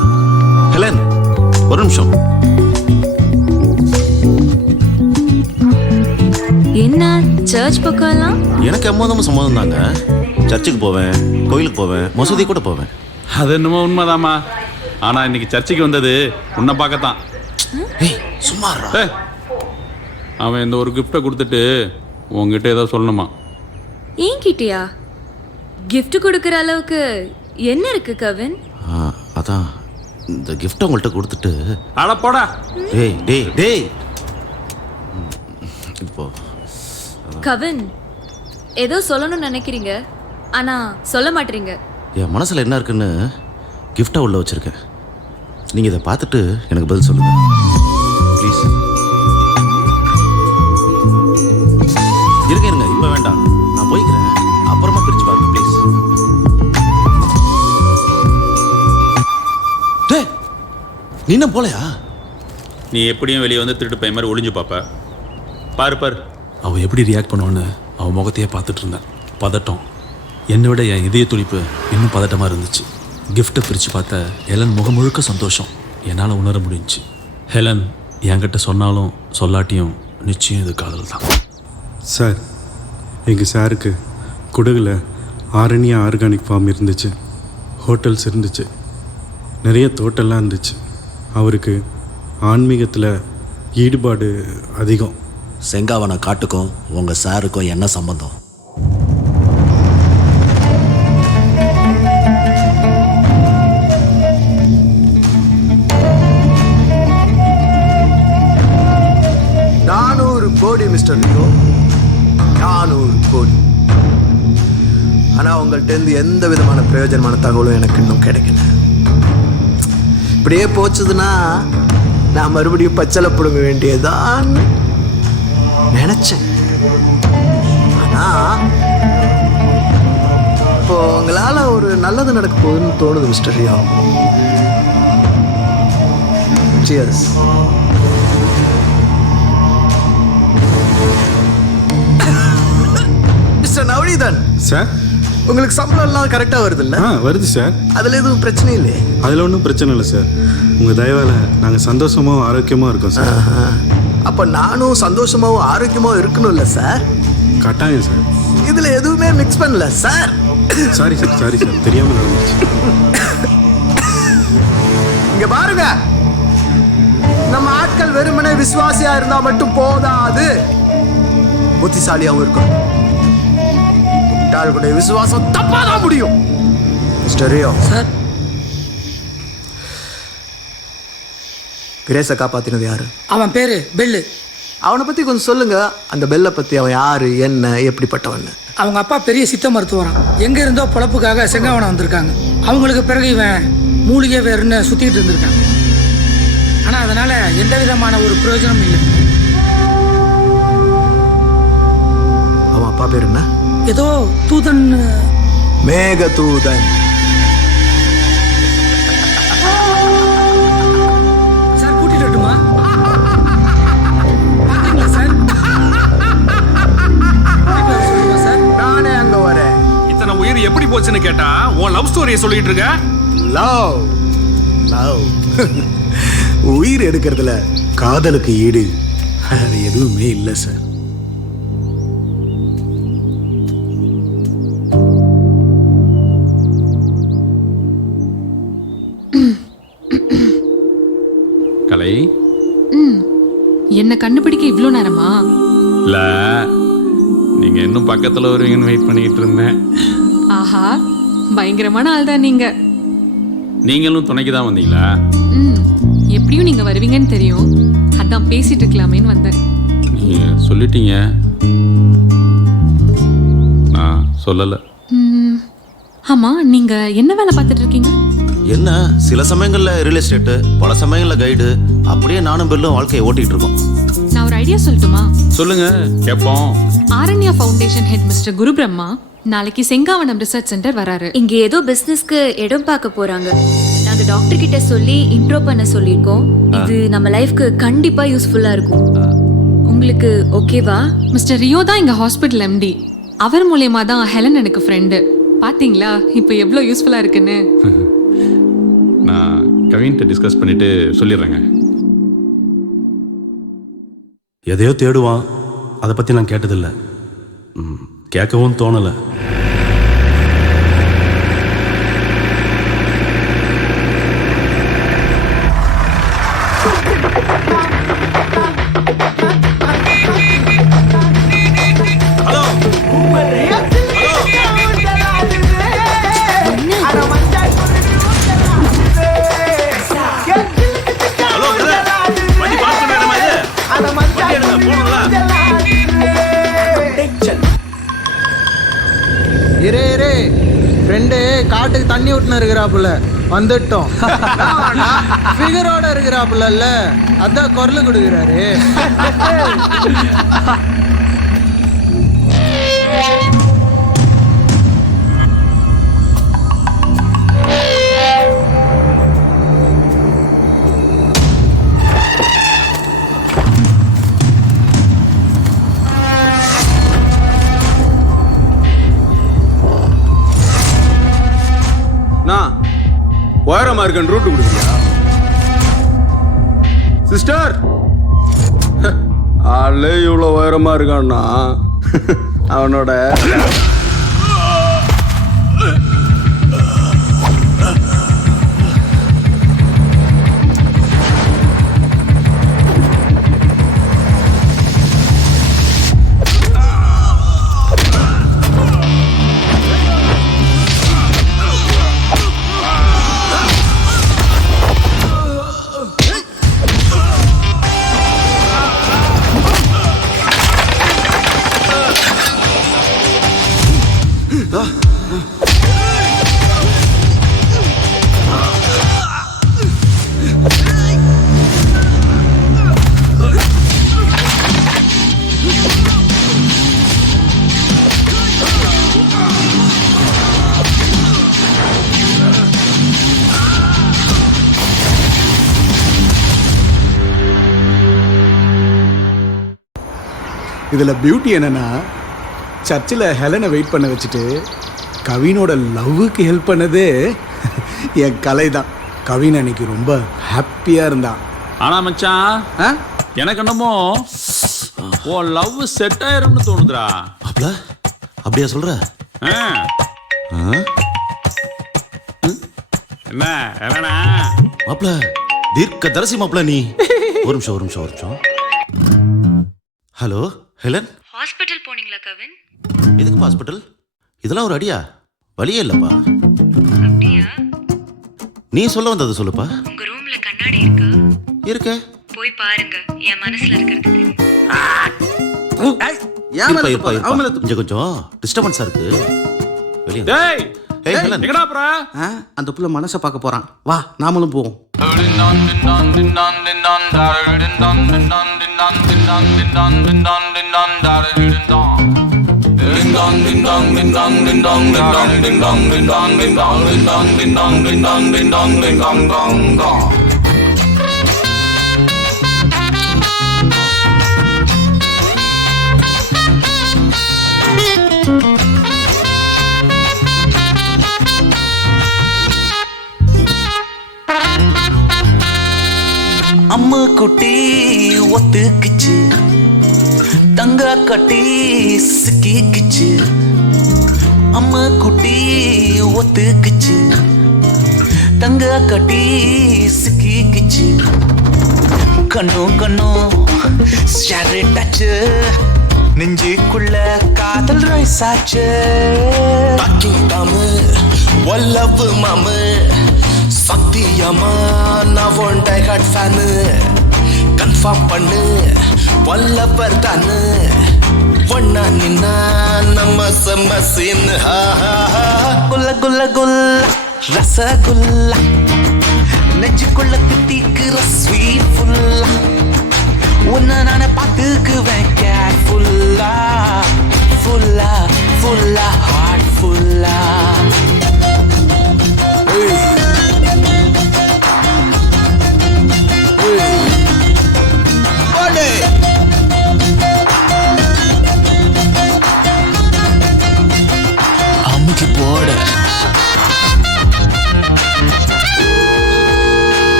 ஒரு நிமிஷம். என்ன சர்ச் பக்கம் எல்லாம்? எனக்கு எம்மதமும் சம்மதம் தாங்க. சர்ச்சுக்கு போவேன், கோயிலுக்கு போவேன், மசூதி கூட போவேன். அது என்னமோ உண்மைதாம்மா. ஆனா இன்னைக்கு சர்ச்சுக்கு வந்தது உன்னை பார்க்கத்தான். சும்மா அவன் இந்த ஒரு கிஃப்டை கொடுத்துட்டு உங்ககிட்ட ஏதோ சொல்லணுமா? என்கிட்டயா? கிஃப்ட் கொடுக்கற அளவுக்கு என்ன இருக்கு கவின்? அதான் இந்த கிஃப்ட் உங்கள்கிட்ட கொடுத்துட்டு. அட போடா. டேய் டேய் டேய். இப்போ கவின் ஏதோ சொல்லணும்னு நினைக்கிறீங்க, ஆனா சொல்ல மாட்டீங்க. என் மனசுல என்ன இருக்குன்னு கிஃப்டா உள்ள வச்சிருக்கேன். நீங்க இதை பார்த்துட்டு எனக்கு பதில் சொல்லுங்க ப்ளீஸ். இருங்க இருங்க, இப்போ வேண்டாம், நான் போய்க்கிறேன். அப்புறமா பிரிச்சு பாருங்க ப்ளீஸ். டேய், நீ என்ன போலையா? நீ எப்படியும் வெளியே வந்து திருட்டு பையன் மாதிரி ஒளிஞ்சு பாப்ப. பாரு பாரு. அவள் எப்படி ரியாக்ட் பண்ணுவான்னு அவன் முகத்தையே பார்த்துட்டு இருந்தேன். பதட்டம். என்னை விட என் இதய துடிப்பு இன்னும் பதட்டமாக இருந்துச்சு. கிஃப்ட்டை பிரித்து பார்த்த ஹெலன் முகம் முழுக்க சந்தோஷம் என்னால் உணர முடிஞ்சுச்சு. ஹெலன் என்கிட்ட சொன்னாலும் சொல்லாட்டியும் நிச்சயம் இது காதல் தான். சார், எங்கள் சாருக்கு குடகுல ஆரணியா ஆர்கானிக் ஃபார்ம் இருந்துச்சு, ஹோட்டல்ஸ் இருந்துச்சு, நிறைய தோட்டம்லாம் இருந்துச்சு. அவருக்கு ஆன்மீகத்தில் ஈடுபாடு அதிகம். செங்காவன காட்டுக்கும் உங்கள் சாருக்கும் என்ன சம்பந்தம்? கோடி மிஸ்டர் லியோ, 400 கோடி. ஆனால் உங்கள்கிட்ட எந்த விதமான பிரயோஜனமான தகவலும் எனக்கு இன்னும் கிடைக்கல. இப்படியே போச்சுதுன்னா நான் மறுபடியும் பச்சளை பிடுங்க வேண்டியதான் நினைச்சேன். ஆனால் இப்போ உங்களால் ஒரு நல்லது நடக்க போகுதுன்னு தோணுது mister Leo. Cheers. Mister Navaneethan sir, உங்களுக்கு சம்பளம் எல்லாம் கரெக்டாக வருது இல்லை? வருது சார். அதில் எதுவும் பிரச்சனை இல்லையே? அதில் ஒன்றும் பிரச்சனை இல்லை சார். உங்கள் தயவால் நாங்கள் சந்தோஷமாகவும் ஆரோக்கியமாக இருக்கோம் சார். அப்போ நானும் சந்தோஷமாகவும் ஆரோக்கியமாகவும் இருக்கணும்ல சார்? கட்டாயம் சார். இதில் எதுவுமே மிக்ஸ் பண்ணல sir. Sorry sir, sorry sir, தெரியாமல் நடந்துச்சு. இங்க பாருங்க, நம்ம ஆட்கள் வெறுமனே விசுவாசியா இருந்தா மட்டும் போதாது, புத்திசாலியாகவும் இருக்கும். முட்டாளுடைய விசுவாசம் தப்பாதான் முடியும். மிஸ்டர் ரியோ சார், கிரேஸை காப்பாத்தினது யாரு? அவன் பேரு பெல்லு. அவனை பத்தி கொஞ்சம் சொல்லுங்க. அந்த பெல்லை பத்தி அவன் யாரு, என்ன, எப்படிப்பட்டவன்? அவங்க அப்பா பெரிய சித்த மருத்துவரான். எங்க இருந்தோ பொழப்புக்காக செங்காவனம் வந்திருக்காங்க. அவங்களுக்கு பிறகு இவன் மூலிகை வேறுன்னு சுத்திட்டு இருந்திருக்கான். ஆனா அதனால எந்த விதமான ஒரு பிரயோஜனம் இல்லை. அவன் அப்பா பேர் என்ன? ஏதோ தூதன். மேக தூதன். சார் கூட்டிட்டு வரட்டுமா? சார் நானே அங்க வரேன். இத்தனை உயிர் எப்படி போச்சுன்னு கேட்டா உன் லவ் ஸ்டோரியை சொல்லிட்டு இருக்க. லவ் லவ் உயிர் எடுக்கிறதுல காதலுக்கு ஈடு அது எதுவுமே இல்லை சார். கலை, என்ன கண்டுபிடிக்க இவ்வளோ நேரமா? இல்லை, நீங்கள் இன்னும் பக்கத்தில் வருவீங்கன்னு வெயிட் பண்ணிக்கிட்டு இருந்தேன். ஆஹா, பயங்கரமான ஆள் தான் நீங்க. நீங்களும் துணைக்கு தான் வந்தீங்களா? எப்படியும் நீங்க வருவீங்கன்னு தெரியும், அதான் பேசிட்டு இருக்கலாமேன்னு வந்தேன். நீங்கள் சொல்லிட்டீங்க, நான் சொல்லலை. ஆமா, நீங்க என்ன வேலை பார்த்துட்டு இருக்கீங்க? என்ன, சில சமயங்கள்ல ரியல் எஸ்டேட்டு, பல சமயங்கள்ல கைடு, அப்படியே நானும் பெல்லும் வாழ்க்கையை ஓட்டிட்டு இருக்கோம். நான் ஒரு ஐடியா சொல்லட்டுமா? சொல்லுங்க, கேட்போம். ஆரண்யா ஃபவுண்டேஷன் ஹெட் மிஸ்டர் குரு பிரம்மா நாளைக்கு செங்காவனம் ரிசர்ச் சென்டர் வராரு. இங்க ஏதோ பிசினஸ்க்கு இடம் பார்க்க போறாங்க. நாங்க டாக்டர் கிட்ட சொல்லி இன்ட்ரோ பண்ண சொல்லியிருக்கோம். இது நம்ம லைஃப்க்கு கண்டிப்பா யூஸ்ஃபுல்லா இருக்கும். உங்களுக்கு ஓகேவா? மிஸ்டர் ரியோ தான் எங்க ஹாஸ்பிட்டல் எம்டி. அவர் மூலயமா தான் ஹெலன் எனக்கு ஃப்ரெண்டு. பாத்தீங்களா இப்போ எவ்வளோ யூஸ்ஃபுல்லா இருக்குன்னு? நான் கவின்கிட்ட டிஸ்கஸ் பண்ணிவிட்டு சொல்லிடுறேங்க. எதையோ தேடுவான், அதை பற்றி நான் கேட்டதில்லை, கேட்கவும் தோணலை. இரே ஃப்ரெண்டு காட்டுக்கு தண்ணி விட்டுன்னு இருக்கிறாப்புல வந்துட்டோம். ஃபிகரோட இருக்கிறாப்புல, அதான் குரல் கொடுக்குறாரு. உயரமா இருக்கன் ரூட்டு கொடுக்குறியா சிஸ்டர்? ஆளே இவ்வளோ உயரமா இருக்கான்னா அவனோட இதில் பியூட்டி என்னன்னா, சர்ச்சில் ஹெலனை வெயிட் பண்ண வச்சுட்டு கவினோட லவ்வுக்கு ஹெல்ப் பண்ணது என் கலை தான். கவின் அன்னைக்கு ரொம்ப ஹாப்பியாக இருந்தான். ஆனால் மச்சான், எனக்கு என்னமோ உன் லவ் செட் ஆயிரும்னு தோணுதுடா. மாப்ள அப்படியா சொல்ற? என்ன ஹெலனா? மாப்ள தீர்க்க தரிசி மாப்ள நீ. ஒரு நிமிஷம். ஹலோ ஹெலன், ஹாஸ்பிட்டல் போனீங்களா கவின்? எதுக்கு ஹாஸ்பிட்டல்? இதெல்லாம் ஒரு அடியா? வழியே இல்லப்பா. அப்படியா? நீ சொல்ல வந்தது சொல்லுப்பா. உங்க ரூம்ல கண்ணாடி இருக்கா? இருக்க. போய் பாருங்க, என் மனசுல இருக்கிறது தெரியும். கொஞ்சம் டிஸ்டர்பன்ஸா இருக்கு. வெளியே எங்கடா போற? அந்த புள்ள மனசை பார்க்க போறான், வா நாமளும் போவோம். அம்மு குட்டி ஒத்துக்குச்சு, தங்க கட்டி சிக்கிக்குச்சு. அம்மு குட்டி ஒத்துக்குச்சு, தங்க கட்டி சிக்கிக்குச்சு. கண்ணும் ஷேரிட்டாச்சு, நெஞ்சுக்குள்ள காதல் ரைசாச்சு. வல்லவு மாமு சத்தியமா நான் one die hard fan. Confirm பண்ணு வல்லவர் தானு. ஒன்னா நின்னா நம்ம செம்ம சீன். குல்ல குல்ல குல்ல ரசகுல்லா, நெஞ்சுக்குள்ள தித்திக்கிற ஸ்வீட் ஃபுல்லா. உன்னை நானே பார்த்துக்குவேன் கேர்ஃபுல்லா, ஃபுல்லா ஃபுல்லா ஹார்ட் ஃபுல்லா. அமுக்கி போட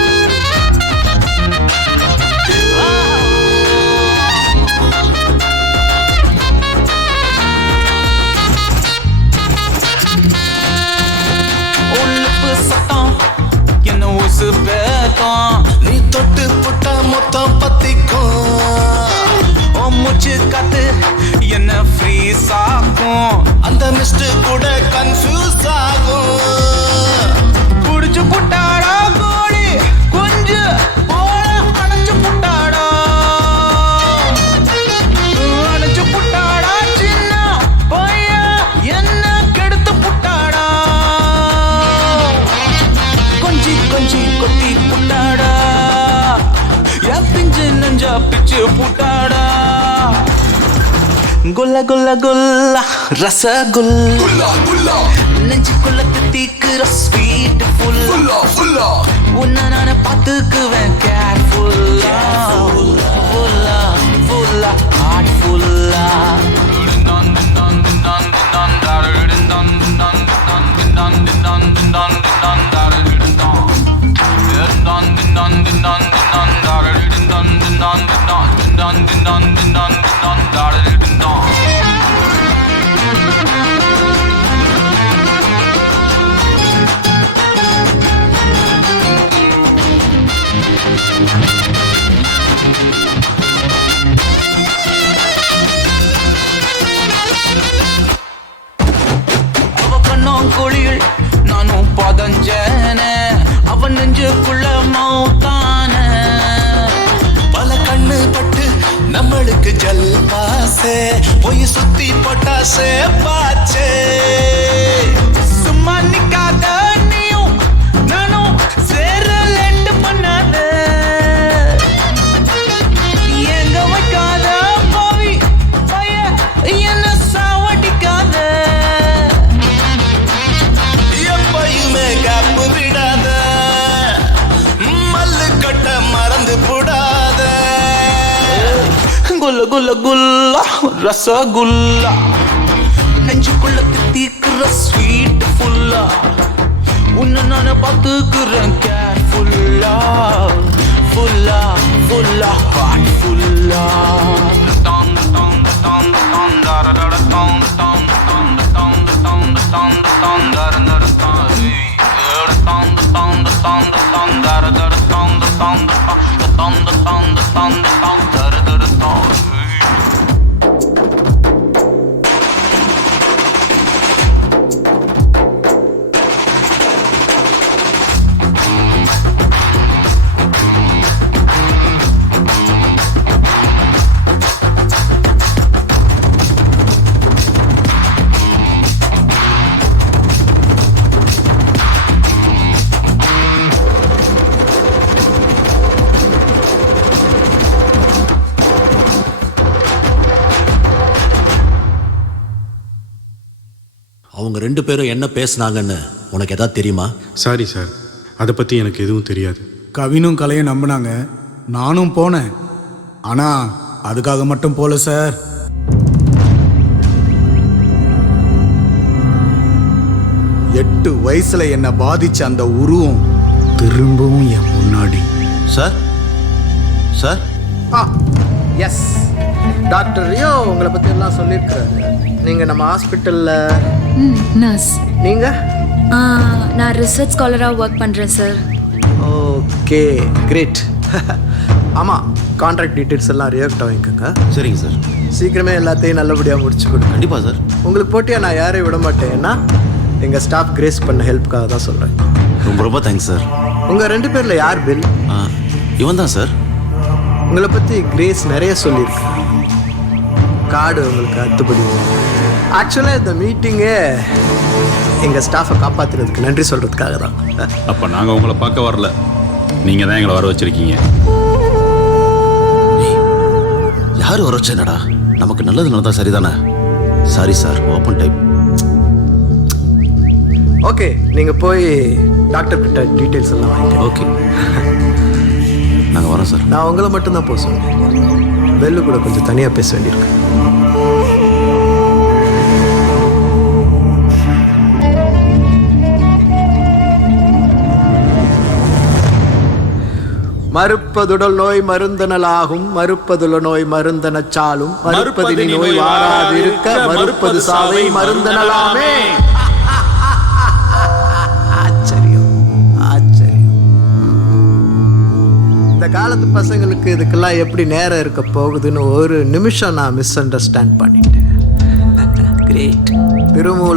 ஆனஸ்ட் கூட கன்ஃபியூஸ் ஆகும். புடிச்சு புட்டாடா கோழி கொஞ்சம் போல அணைச்சு புட்டாடா, அணைச்சு புட்டாடா சின்ன பையன் என்ன கெடுத்து புட்டாடா, கொஞ்சி கொஞ்சி கொட்டி புட்டாடா, என் பிஞ்சு நெஞ்சா பிச்சு புட்டாடா. குல்ல குல்ல குல்ல ரசகுல்லா நெஞ்சுக்குள்ள தித்திக்குற ஸ்வீட் ஃபுல்லா உன்னை நான் பார்த்துக்குவேன் கேர்ஃபுல்லா, ஃபுல்லா ஃபுல்லா ஹார்ட் ஃபுல்லா. அவ கண்ணோம் குழியில் நானும் பதஞ்சன, அவன் நெஞ்சுக்குள்ள மௌத்தான. பல கண்ணு பட்டு நம்மளுக்கு ஜல் பாசே, போய் சுத்தி போட்டாசே பாச்சே. சும்மா நிக்காத நீயும் நானும் சேர லேட்டு பண்ணாத, எங்க வைக்காத பாவி பய என்ன சாவடிக்காத. எப்பயுமே காப்பு விடாத, மல்லு கட்ட மறந்து போடாத. குல்ல குல்ல குல்லா ரசகுல்லா நெஞ்சுக்குள்ள தித்திக்குற ஸ்வீட் ஃபுல்லா உன்னை நான் பார்த்துக்குறேன் கேர்ஃபுல்லா, ஃபுல்லா ஃபுல்லா ஹார்ட் ஃபுல்லா. அவங்க 2 பேரும் என்ன பேசுனாங்கன்னு உனக்கு எதாவது தெரியுமா? சாரி சார், அதை பற்றி எனக்கு எதுவும் தெரியாது. கவினும் கலையும் நம்பினாங்க, நானும் போனேன். ஆனால் அதுக்காக மட்டும் போல சார். எட்டு வயசுல என்னை பாதிச்ச அந்த உருவம் திரும்பவும் என் முன்னாடி. Sir sir yes, doctor Rio உங்களை பற்றி எல்லாம் சொல்லியிருக்கிறாரு. நீங்கள் நம்ம ஹாஸ்பிட்டலில் நர்ஸ். நீங்கள்? நான் ரிசர்ச் ஸ்காலராக ஒர்க் பண்ணுறேன் சார். Okay great. ஆமாம், கான்ட்ராக்ட் டீட்டெயில்ஸ் எல்லாம் ரியாக்ட் வாங்கிக்கோங்க. சரிங்க சார். சீக்கிரமே எல்லாத்தையும் நல்லபடியாக முடிச்சு கொடுங்க. கண்டிப்பாக சார். உங்களுக்கு போட்டியாக நான் யாரையும் விட மாட்டேன். ஏன்னா எங்கள் ஸ்டாஃப் கிரேஸ் பண்ண ஹெல்ப்புக்காக தான் சொல்கிறேன். ரொம்ப ரொம்ப தேங்க்ஸ் சார். உங்கள் 2 பேரில் யார் பில்? இவன் தான் சார். உங்களை பற்றி கிரேஸ் நிறைய சொல்லியிருக்கு. கார்டு உங்களுக்கு அத்துப்படி. ஆக்சுவலாக இந்த மீட்டிங்கே எங்கள் ஸ்டாஃபை காப்பாற்றுறதுக்கு நன்றி சொல்கிறதுக்காக தான். அப்போ நாங்கள் உங்களை பார்க்க வரல, நீங்கள் தான் எங்களை வர வச்சிருக்கீங்க. யார் வர வச்சேனடா? நமக்கு நல்லது நடந்தா சரிதானே? Sorry sir, open type. Okay, நீங்கள் போய் டாக்டர் கிட்ட டீட்டெயில்ஸ் எல்லாம் வாங்கிக்க. ஓகே, நாங்கள் வரோம் சார். நான் உங்களை மட்டும்தான் போக சொன்னேன். பெல்லு கூட கொஞ்சம் தனியாக பேச வேண்டியிருக்கு. மறுப்பதுடல் நோய் மருந்தனலாகும், மறுப்பதுல நோய் மருந்தனச்சாலும், மறுப்பதினி நோய் வாராதிருக்க, மறுப்பது சாவை மருந்தனலாமே. ஆச்சரியம் ஆச்சரியம். இந்த காலத்து பசங்களுக்கு இதுக்கெல்லாம் எப்படி நேரம் இருக்க போகுதுன்னு ஒரு நிமிஷம் நான் மிஸ் அண்டர்ஸ்டாண்ட் பண்ணிட்டேன். கிரேட். திருமூலர்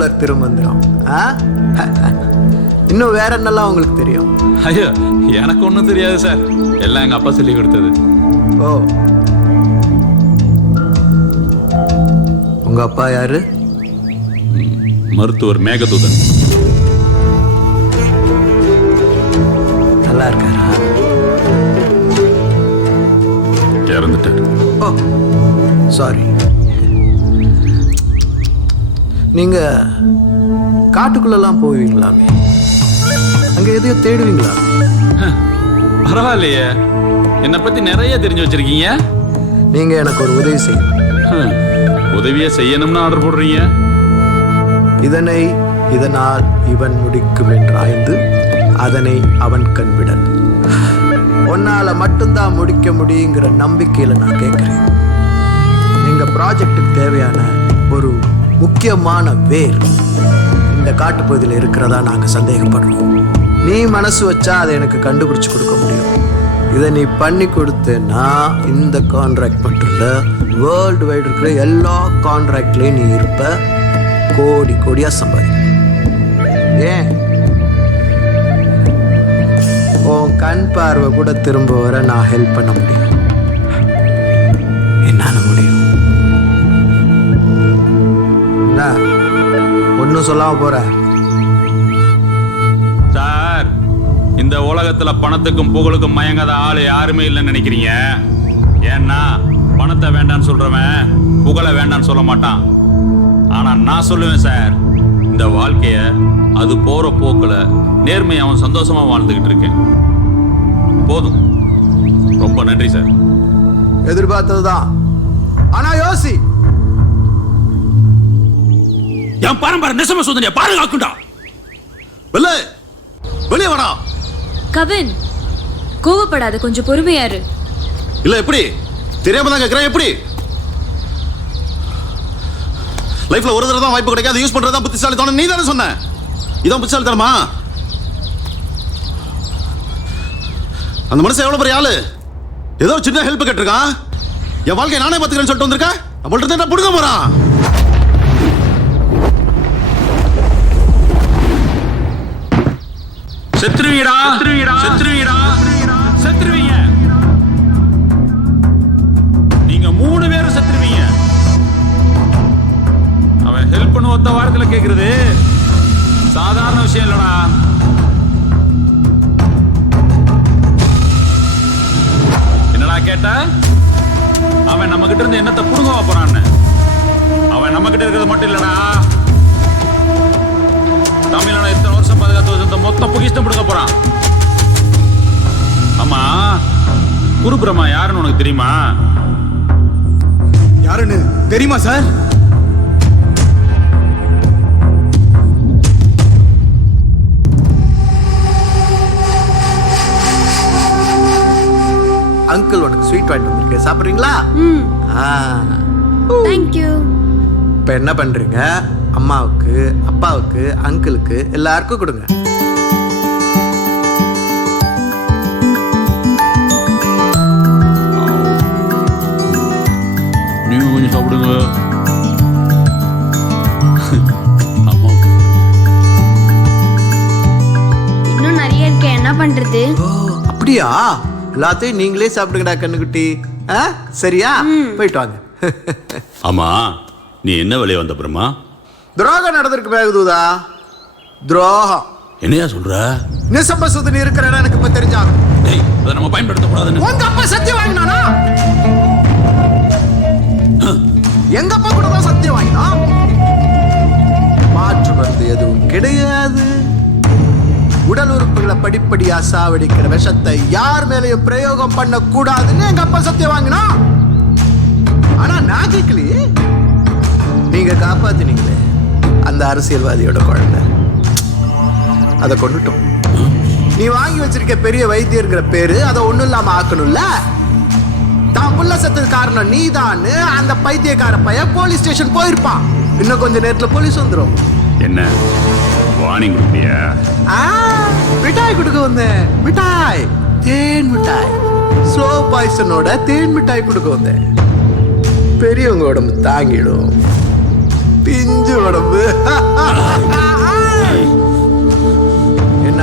ஒரு திருமந்திரம். இன்னும் வேற என்னெல்லாம் உங்களுக்கு தெரியும்? ஐயோ எனக்கு ஒன்றும் தெரியாது சார், எல்லாம் எங்கள் அப்பா சொல்லி கொடுத்தது. ஓ, உங்க அப்பா யாரு? மருத்துவர் மேகதூதன். நல்லா இருக்காரா? இறந்துட்டார். ஓ சாரி. நீங்க காட்டுக்குள்ளெல்லாம் போவீங்களாமே, அங்க எதையோ தேடுவீங்களா? பரவாயில்லையே, என்னை பத்தி நிறைய தெரிஞ்சு வச்சிருக்கீங்க. நீங்க எனக்கு ஒரு உதவி செய்யணும். உதவியை செய்யணும்னு ஆர்டர் போடுறீங்க. இதனால் இவன் முடிக்கும் என்றாய்ந்து அதனை அவன் கண்விடல். உன்னால மட்டும்தான் முடிக்க முடியுங்கிற நம்பிக்கையில நான் கேட்கிறேன். எங்க ப்ராஜெக்டுக்கு தேவையான ஒரு முக்கியமான வேர் இந்த காட்டுப்பகுதியில் இருக்கிறதா நாங்க சந்தேகப்படுறோம். நீ மனசு வச்சா அதை எனக்கு கண்டுபிடிச்சு கொடுக்க முடியும். இதை நீ பண்ணி கொடுத்தேன்னா இந்த கான்ட்ராக்ட் மட்டும் இல்லை, வேர்ல்டு வைடு இருக்கிற எல்லா கான்ட்ராக்ட்லேயும் நீ இருப்ப, கோடி கோடியா சம்பாதி. ஏன் உன் கண் பார்வை கூட திரும்ப வர நான் ஹெல்ப் பண்ண முடியும். என்னால முடியும். ஒன்னும் சொல்லாம போற சார், இந்த உலகத்துல பணத்துக்கும் புகழுக்கும் மயங்காத ஆளு யாருமே இல்லைன்னு நினைக்கிறீங்க. ஏன்னா பணத்தை வேண்டான்னு சொல்றவன் புகழை வேண்டான்னு சொல்ல மாட்டான். ஆனா நான் சொல்லுவேன் சார், இந்த வாழ்க்கைய அது போற போக்குல நேர்மையை அவன் சந்தோஷமா வாழ்ந்துகிட்டு இருக்கேன். போதும், ரொம்ப நன்றி சார். எதிர்பார்த்ததுதான். ஆனா யோசி, என் பரம்பரை நெசம சோதனையை பாதுகாக்குண்டா. வெளியே வாடா. கவின், கோவப்படாத, கொஞ்சம் பொறுமையாரு. இல்ல எப்படி தெரியாம தான் கேட்கிறேன். எப்படி லைஃப்ல ஒரு தடவை தான் வாய்ப்பு கிடைக்காது, யூஸ் பண்றதா புத்திசாலித்தனம். நீ தானே சொன்ன இதான் புத்திசாலித்தனமா? அந்த மனுஷன் எவ்வளவு பெரிய ஆளு, ஏதோ சின்ன ஹெல்ப் கேட்டிருக்கான். என் வாழ்க்கையை நானே பார்த்துக்கிறேன்னு சொல்லிட்டு வந்திருக்கேன். நம்மள்ட்ட தான் புடுங்க போறான். செத்துருவீடா, செத்துருவீடா, செத்துருவீங்க. நீங்க 3 பேரும் செத்துருவீங்க. அவன் ஹெல்ப் பண்ண ஒத்த வாரத்துல கேக்குறது சாதாரண விஷயம் இல்லடா. என்னடா கேட்ட? அவன் நம்ம கிட்ட இருந்து என்னத்தை புடுங்க போறான்னு. அவன் நம்ம கிட்ட இருக்கிறது மட்டும் இல்லடா, தமிழ்நாடு இத்தனை வருஷம் பாதுகாத்து வச்சிருந்த மொத்த பொக்கிஷம் பிடுங்க போறான். ஆமா, குருபிரமா யாருன்னு உனக்கு தெரியுமா? யாருன்னு தெரியுமா சார்? அங்கிள் உனக்கு ஸ்வீட் வாங்கிட்டு வந்திருக்கேன், சாப்பிட்றீங்களா? தேங்க்யூ. இப்போ என்ன பண்றீங்க? அம்மாவுக்கு, அப்பாவுக்கு, அங்கிளுக்கு எல்லாருக்கும் கொடுங்க. நீங்க கொஞ்சம் சாப்பிடுங்க. இன்னும் நிறைய இருக்கு, என்ன பண்றது? அப்படியா? எல்லாத்தையும் நீங்களே சாப்பிடுங்கடா கண்ணுக்குட்டி. சரியா? போயிட்டு வாங்க. ஆமா, நீ என்ன வேலையை வந்த பிரமா? துரோகம் நடந்திருக்கு மேகதூதா. துரோகம். என்னையா சொல்ற? நிசம்பசுதன் இருக்கிற இடம் எனக்கு இப்ப தெரிஞ்சாங்க. அதை நம்ம பயன்படுத்தக்கூடாதுன்னு உங்க அப்பா சத்தியம் வாங்கினானா? எங்க அப்பா கூட தான் சத்தியம் வாங்கினா. மாற்று மருந்து எதுவும் கிடையாது. உடல் உறுப்புகளை படிப்படியா சாவடிக்கிற விஷத்தை யார் மேலையும் பிரயோகம் பண்ண கூடாதுன்னு எங்க அப்பா சத்தியம் வாங்கினா. ஆனா நான் கேட்கலையே. நீங்க காப்பாத்தினீங்களே அந்த அரசியல்வாதியோட குழந்தை, அதை கொண்டுட்டோம். நீ வாங்கி வச்சிருக்க பெரிய வைத்தியர்கிற பேரு அதை ஒண்ணும் இல்லாம ஆக்கணும்ல. தான் புள்ள செத்தது காரணம் நீதான்னு அந்த பைத்தியக்கார பையன் போலீஸ் ஸ்டேஷன் போயிருப்பான். இன்னும் கொஞ்ச நேரத்துல போலீஸ் வந்துடும். என்ன வார்னிங் கொடுப்பியா? மிட்டாய் கொடுக்க வந்தேன். மிட்டாய், தேன் மிட்டாய், ஸ்லோ பாய்சனோட தேன் மிட்டாய் கொடுக்க வந்தேன். பெரியவங்க உடம்பு தாங்கிடும், பிஞ்சு உடம்பு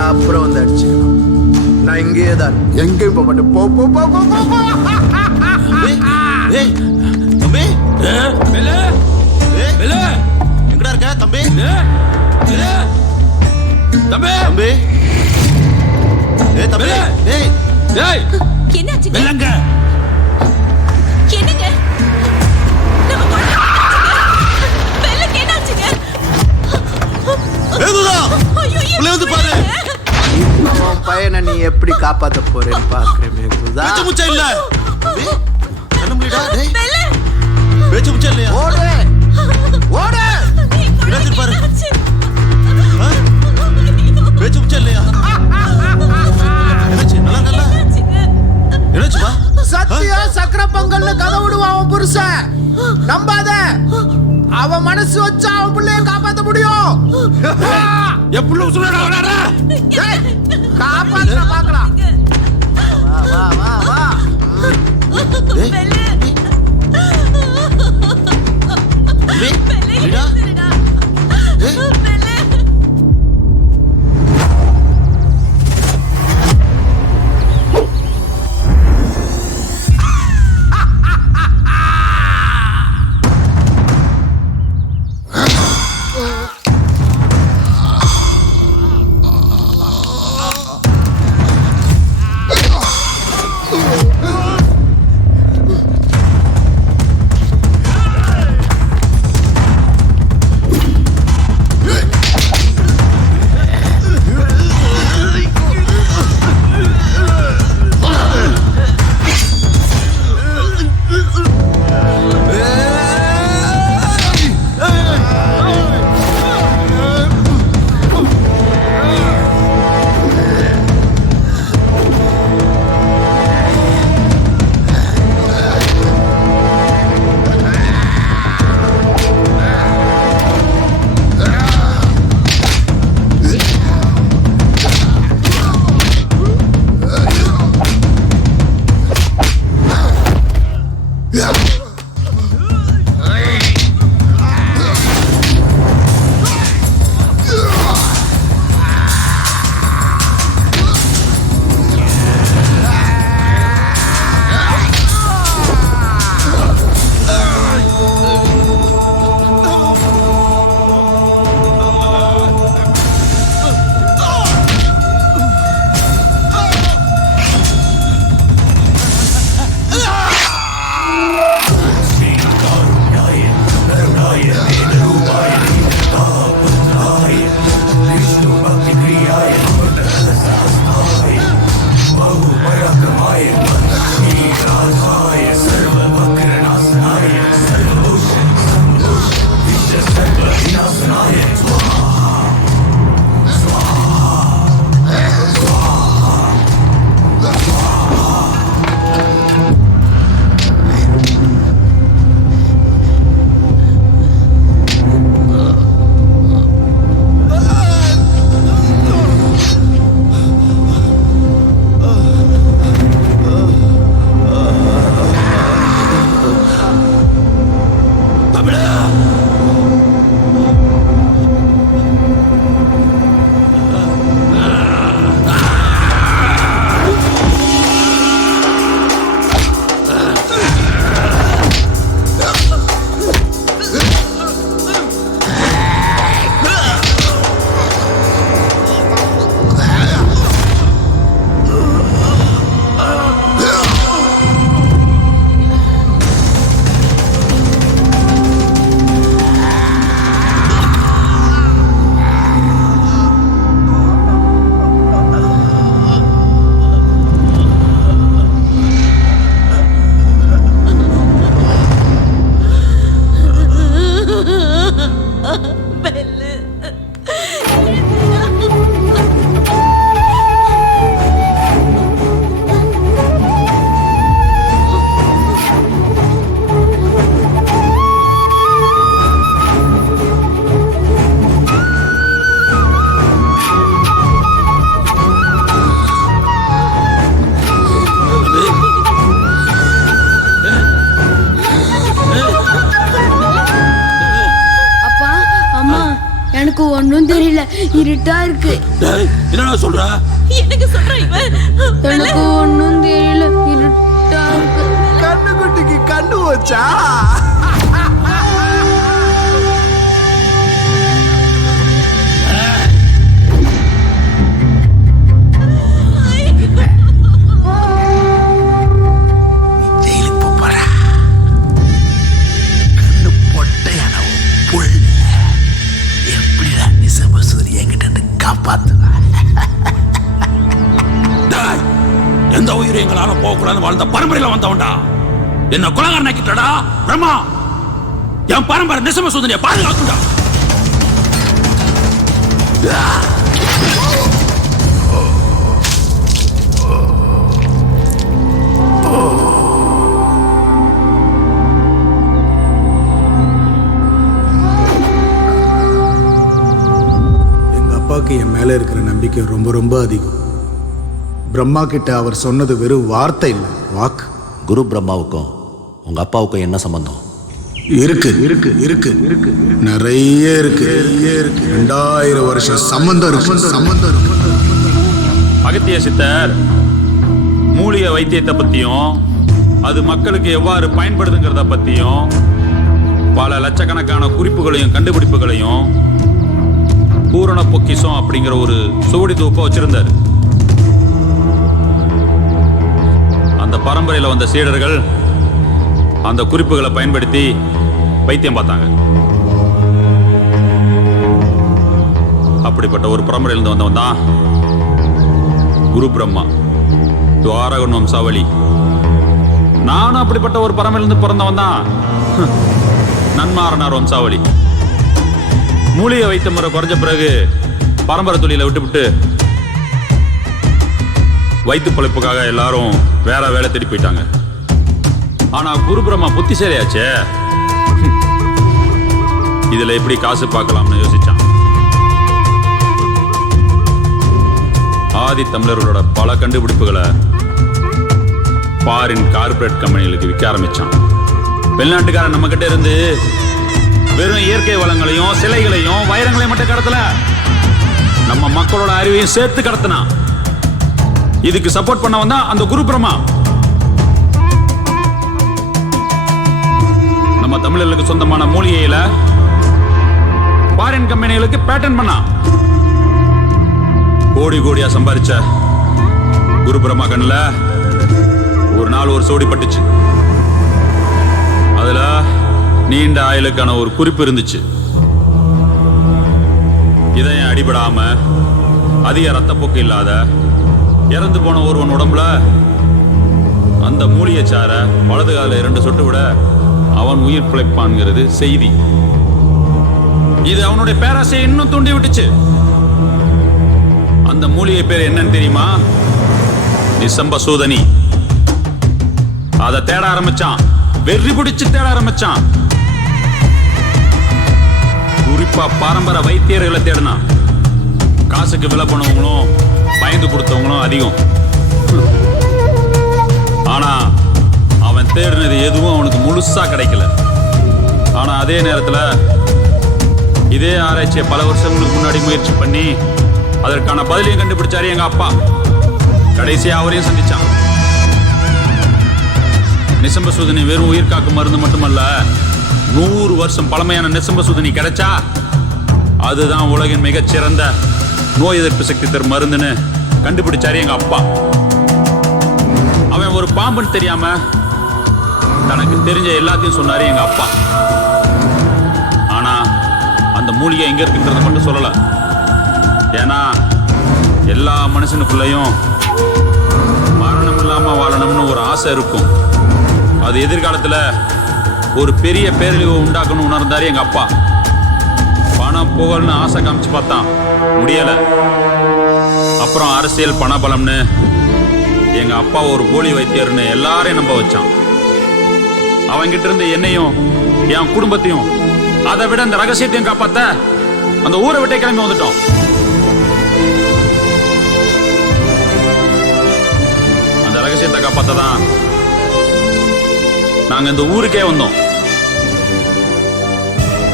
அப்புறம் வந்து அடிச்சுக்கலாம். நான் இங்கேயே தான், எங்கேயும் போக மாட்டேன். போ போ போ போ போ போ. ஏய் தம்பி, வெள்ளு வெள்ளு எங்கடா இருக்க தம்பி? வெள்ளு தம்பி தம்பி, ஏய் தம்பி, ஏய் ஏய் என்னாச்சு? வெள்ளங்க என்னங்க? வெள்ளக்கு என்னாச்சுங்க? ஏதுடா உள்ள வந்து பாரு. உன் பையனை நீ எப்படி காப்பாத்த போறேன்னு பாக்குறேன் மேகுதா. பேச்சு முச்சா இல்ல தம்பி, கண்ண முடிடா. டேய் பேச்சு முச்சா இல்லையா? ஓடு ஓடு, இடாச்சு பாரு. பேச்சு முச்சா இல்லையா? என்னாச்சு? நல்லா இருக்கல? என்னாச்சு பா? சத்தியா சக்கர பொங்கல்னு கதை விடுவான் அவன் புருஷன். நம்பாத, அவன் மனசு வச்சா அவன் பிள்ளைய காப்பாத்த முடியும். எப்படி சொல்றடா? காப்பாத்த பார்க்கலாம். வா வா வா வா. டேய் தம்பி, விடா. டேய் எனக்கு ஒன்றும் தெரியல, இருட்டா இருக்கு. என்ன சொல்ற? எனக்கு சொல்றேன் இவன். எனக்கு ஒன்றும் தெரியல, இருட்டா இருக்கு. கண்ணுக்குட்டிக்கு கண்ணு வச்சா எந்த உயிரும் எங்களால போகக்கூடாது வாழ்ந்த பரம்பரையில வந்தவன்டா. என்ன குலகாரனாக்கிட்டடா பிரம்மா. என் பரம்பரை நிசம சூதனையை பாதுகாக்குடா. எங்க அப்பாவுக்கு என் மேல இருக்கிற நம்பிக்கை ரொம்ப ரொம்ப அதிகம். பிரம்மா கிட்ட அவர் சொன்னது வெறும் வார்த்தை இல்லை, வாக்கு. குரு பிரம்மாவுக்கும் உங்க அப்பாவுக்கும் என்ன சம்பந்தம்? இருக்கு இருக்கு இருக்கு இருக்கு நிறைய இருக்கு 2000 வருஷம் சம்பந்தம் இருக்கு. அகத்திய சித்தர் மூலிகை வைத்தியத்தை பத்தியும் அது மக்களுக்கு எவ்வாறு பயன்படுதுங்கிறத பத்தியும் பல லட்சக்கணக்கான குறிப்புகளையும் கண்டுபிடிப்புகளையும் பூரண பொக்கிஷம் அப்படிங்கிற ஒரு சுவடி தொகுப்பை வச்சிருந்தார். அந்த பரம்பரையில் வந்த சீடர்கள் அந்த குறிப்புகளை பயன்படுத்தி வைத்தியம் பார்த்தாங்க. அப்படிப்பட்ட ஒரு பரம்பரையிலிருந்து வந்தவன் தான் குரு பிரம்மா, துவாரகன் வம்சாவளி. நானும் அப்படிப்பட்ட ஒரு பரம்பரையிலிருந்து பிறந்தவன் தான் நன்மாரனார் வம்சாவளி. மூலிகை வைத்த முறை குறைஞ்ச பிறகு பரம்பரை தொழிலை விட்டுவிட்டு வயிற்று பிழைப்புக்காக எல்லாரும் வேற வேலை தேடி போயிட்டாங்க. ஆனா குரு பிரம்மா புத்திசாலியாச்சே, இதுல எப்படி காசு பார்க்கலாம்னு யோசிச்சான். ஆதி தமிழர்களோட பல கண்டுபிடிப்புகளை ஃபாரின் கார்பரேட் கம்பெனிகளுக்கு விற்க ஆரம்பிச்சான். வெளிநாட்டுக்காரன் நம்ம கிட்ட இருந்து வெறும் இயற்கை வளங்களையும் சிலைகளையும் வைரங்களையும் மட்டும் கடத்தல, நம்ம மக்களோட அறிவையும் சேர்த்து கடத்தினான். இதுக்கு சப்போர்ட் பண்ண வந்தா அந்த குரு பிரம்மா. நம்ம தமிழர்களுக்கு சொந்தமான மூலிகையில ஃபாரின் கம்பெனிகளுக்கு பேட்டன் பண்ணா. கோடி கோடியா சம்பாதிச்ச குரு பிரம்மா கண்ணுல ஒரு நாள் ஒரு சோடி பட்டுச்சு. அதுல நீண்ட ஆயுளுக்கான ஒரு குறிப்பு இருந்துச்சு. இதயம் அடிபடாம அதிக ரத்தப்போக்கு இல்லாத இறந்து போன ஒருவன் உடம்புல அந்த மூலிகை சார வலது கால 2 சொட்டு விட அவன் உயிர் பிழைப்பான்ங்கிறது செய்தி. இது அவனுடைய பேராசையை இன்னும் தூண்டி விட்டுச்சு. அந்த மூலிகை பேர் என்னன்னு தெரியுமா? நிசம்ப சூதனி. அதை தேட ஆரம்பிச்சான், வெறி பிடிச்சு தேட ஆரம்பிச்சான். குறிப்பா பாரம்பரிய வைத்தியர்களை தேடினான். காசுக்கு விலை பண்ணவங்களும் பயந்து கொடுத்தவங்களும் அதிகம். ஆனா அவன் தேடினது எதுவும் அவனுக்கு முழுசா கிடைக்கல. ஆனா அதே நேரத்துல இதே ஆராய்ச்சியை பல வருஷங்களுக்கு முன்னாடி முயற்சி பண்ணி அதற்கான பதிலையும் கண்டுபிடிச்சாரு எங்க அப்பா. கடைசியா அவரையும் சந்திச்சான். நிசம்ப சூதனி வெறும் உயிர் காக்கும் மருந்து மட்டுமல்ல, 100 வருஷம் பழமையான நிசம்ப சூதனி கிடைச்சா அதுதான் உலகின் மிகச்சிறந்த நோய் எதிர்ப்பு சக்தி தரும் மருந்துன்னு கண்டுபிடிச்சாரு எங்க அப்பா. அவன் ஒரு பாம்புன்னு தெரியாம தனக்கு தெரிஞ்ச எல்லாத்தையும் சொன்னாரு எங்க அப்பா. ஆனா அந்த மூலிகை எங்க இருக்குன்றத மட்டும் சொல்லல. ஏன்னா எல்லா மனுஷனுக்குள்ளயும் மரணம் இல்லாம வாழணும்னு ஒரு ஆசை இருக்கும். அது எதிர்காலத்துல ஒரு பெரிய பேரழிவு உண்டாக்கணும் உணர்ந்தாரு எங்க அப்பா. பணம் புகழ்னு ஆசை காமிச்சு பார்த்தான், முடியல. அப்புறம் அரசியல் பணபலம்னு எங்க அப்பா ஒரு போலி வைத்தியர்னு எல்லாரையும் நம்ப வச்சான். அவங்கிட்ட இருந்து என்னையும் என் குடும்பத்தையும் அதை விட அந்த ரகசியத்தையும் காப்பாத்த அந்த ஊரை விட்டே கிளம்பி வந்துட்டோம். அந்த ரகசியத்தை காப்பாத்ததான் நாங்க இந்த ஊருக்கே வந்தோம்.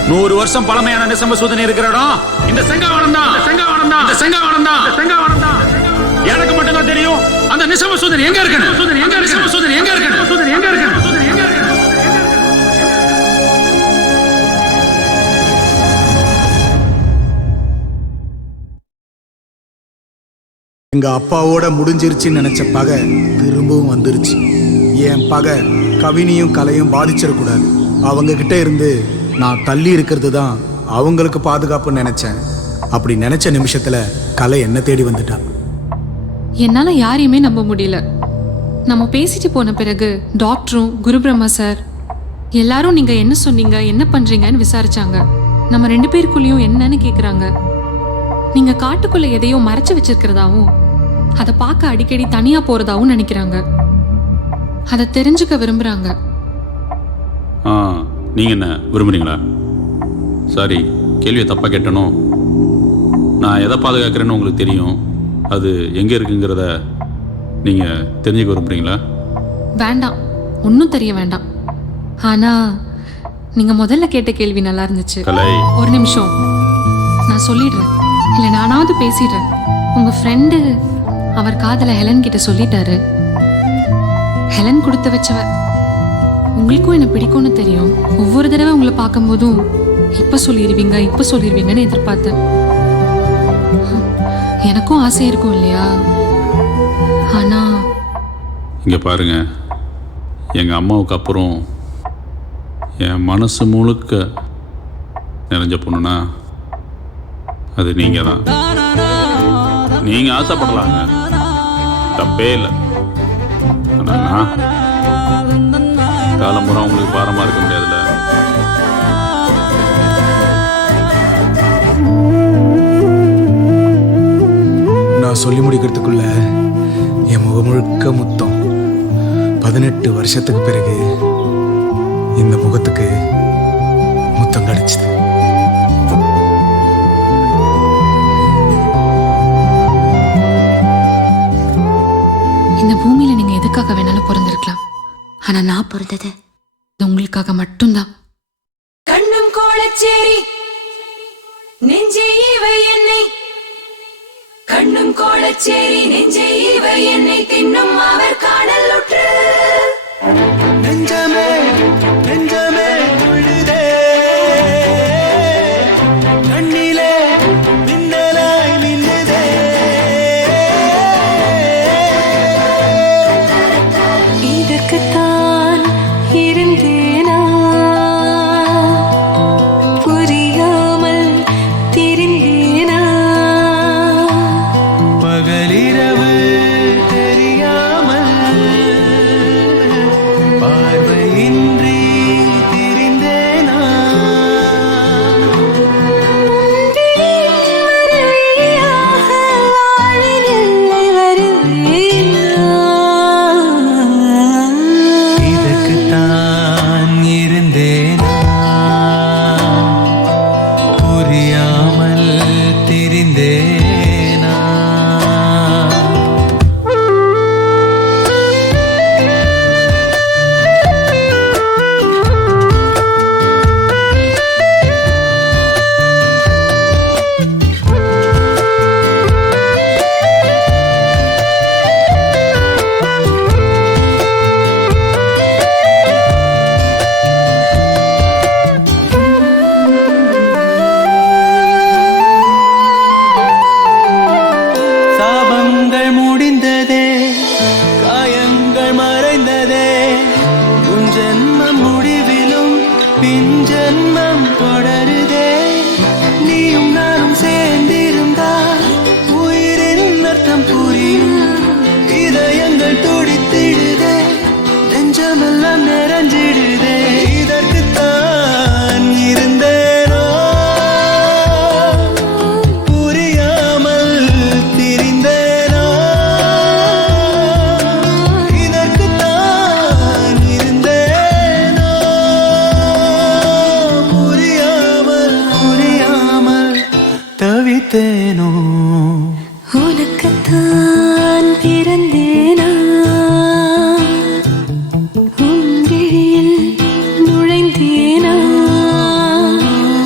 100 வருஷம் பழமையான நிசம்பசூதன் இருக்கிற இடம் இந்த செங்காவனம் தான். செங்காவனம் தான். எனக்கு மட்டும்தான் தெரியும் அந்த நிசம்பசூதன் எங்க இருக்கு. எங்க அப்பாவோட முடிஞ்சிருச்சுன்னு நினைச்ச பகை திரும்பவும் வந்துருச்சு. என் பகை கவினியும் கலையும் பாதிச்சிடக்கூடாது. அவங்க கிட்ட இருந்து நான் தள்ளி இருக்கிறது தான் அவங்களுக்கு பாதுகாப்புன்னு நினைச்சேன். அப்படி நினைச்ச நிமிஷத்துல கலை என்ன தேடி வந்துட்டா. என்னால யாரையுமே நம்ப முடியல. நம்ம பேசிட்டு போன பிறகு டாக்டரும் குருபிரம்மா சார் எல்லாரும் நீங்க என்ன சொன்னீங்க, என்ன பண்றீங்கன்னு விசாரிச்சாங்க. நம்ம 2 பேருக்குள்ளேயும் என்னன்னு கேக்குறாங்க. நீங்க காட்டுக்குள்ள எதையோ மறைச்சு வச்சிருக்கிறதாவும் அதை பார்க்க அடிக்கடி தனியா போறதாவும் நினைக்கிறாங்க. அதை தெரிஞ்சுக்க விரும்புறாங்க. நீங்க என்ன விரும்புறீங்களா? சாரி, கேள்வியை தப்பா கேட்டனோ. நான் எதை பாதுகாக்கிறேன்னு உங்களுக்கு தெரியும். அது எங்க இருக்குங்கிறத நீங்க தெரிஞ்சுக்க விரும்புறீங்களா? வேண்டாம், ஒன்றும் தெரிய வேண்டாம். ஆனா நீங்க முதல்ல கேட்ட கேள்வி நல்லா இருந்துச்சு. ஒரு நிமிஷம், நான் சொல்லிடுறேன். இல்லை நானாவது பேசிடுறேன். உங்க ஃப்ரெண்டு அவர் காதல ஹெலன் கிட்ட சொல்லிட்டாரு. ஹெலன் கொடுத்து வச்சவ. உங்களுக்கும் என்ன பிடிக்கும்னு தெரியும். ஒவ்வொரு தடவை உங்களை பார்க்கும்போதும் இப்ப சொல்லிடுவீங்கன்னு எதிர்பார்த்தேன். எனக்கும் ஆசை இருக்கும் இல்லையா? ஆனா இங்க பாருங்க, எங்க அம்மாவுக்கு அப்புறம் என் மனசு முழுக்க நிறைஞ்ச பொண்ணுனா அது நீங்க தான். நீங்க ஆசைப்படலாங்க, தப்பே இல்லை. ஆனா காலம்புறா உங்களுக்கு பாரமா இருக்க முடியாதுல்ல. நான் சொல்லி முடிக்கிறதுக்குள்ள என் முகம் முழுக்க முத்தம். 18 வருஷத்துக்கு பிறகு இந்த முகத்துக்கு முத்தம் கிடைச்சது. இந்த பூமியில நீங்க எதுக்காக வேணாலும் பிறந்திருக்கலாம். ஆனா நான் பிறந்தது உங்களுக்காக மட்டும்தான். கண்ணும் கோலச்சேரி நெஞ்சே இவை என்னை, கண்ணும் கோலச்சேரி நெஞ்சே இவை என்னை தின்னும் அவர் காணல் உற்று. நெஞ்சமே நெஞ்சமே துள்ளுதே, கண்ணிலே மின்னலாய் மின்னுதே. இதற்குத்தான் இருந்தேனா, புரியாமல் திரிந்தேனா. பகலிரவு தெரியாமல் பார்வையின்றி திரிந்தேனா. இதற்குத்தான் இருந்தேனா, புரியாமல் திரிந்தேனா. சாபங்கள் முடிந்ததே, காயங்கள் மறைந்ததே. உன் ஜென்மம் முடிவிலும் பின் ஜென்மம் தொடருதே. நீயும் நானும் சேர்ந்திருந்தால் உயிரின் அர்த்தம் புரியும். இதயங்கள் துடித்திடுதே, நெஞ்சமெல்லாம் நிறைஞ்சிடுதே. இதற்குத்தான் இருந்தேனோ, புரியாமல் திரிந்தேனோ. இதற்குத்தான் இருந்தேனோ, புரியாமல் தவித்தேனோ. உனக்குத்தான் பிறந்தேனா, உன் விழியில் நுழைந்தேனா.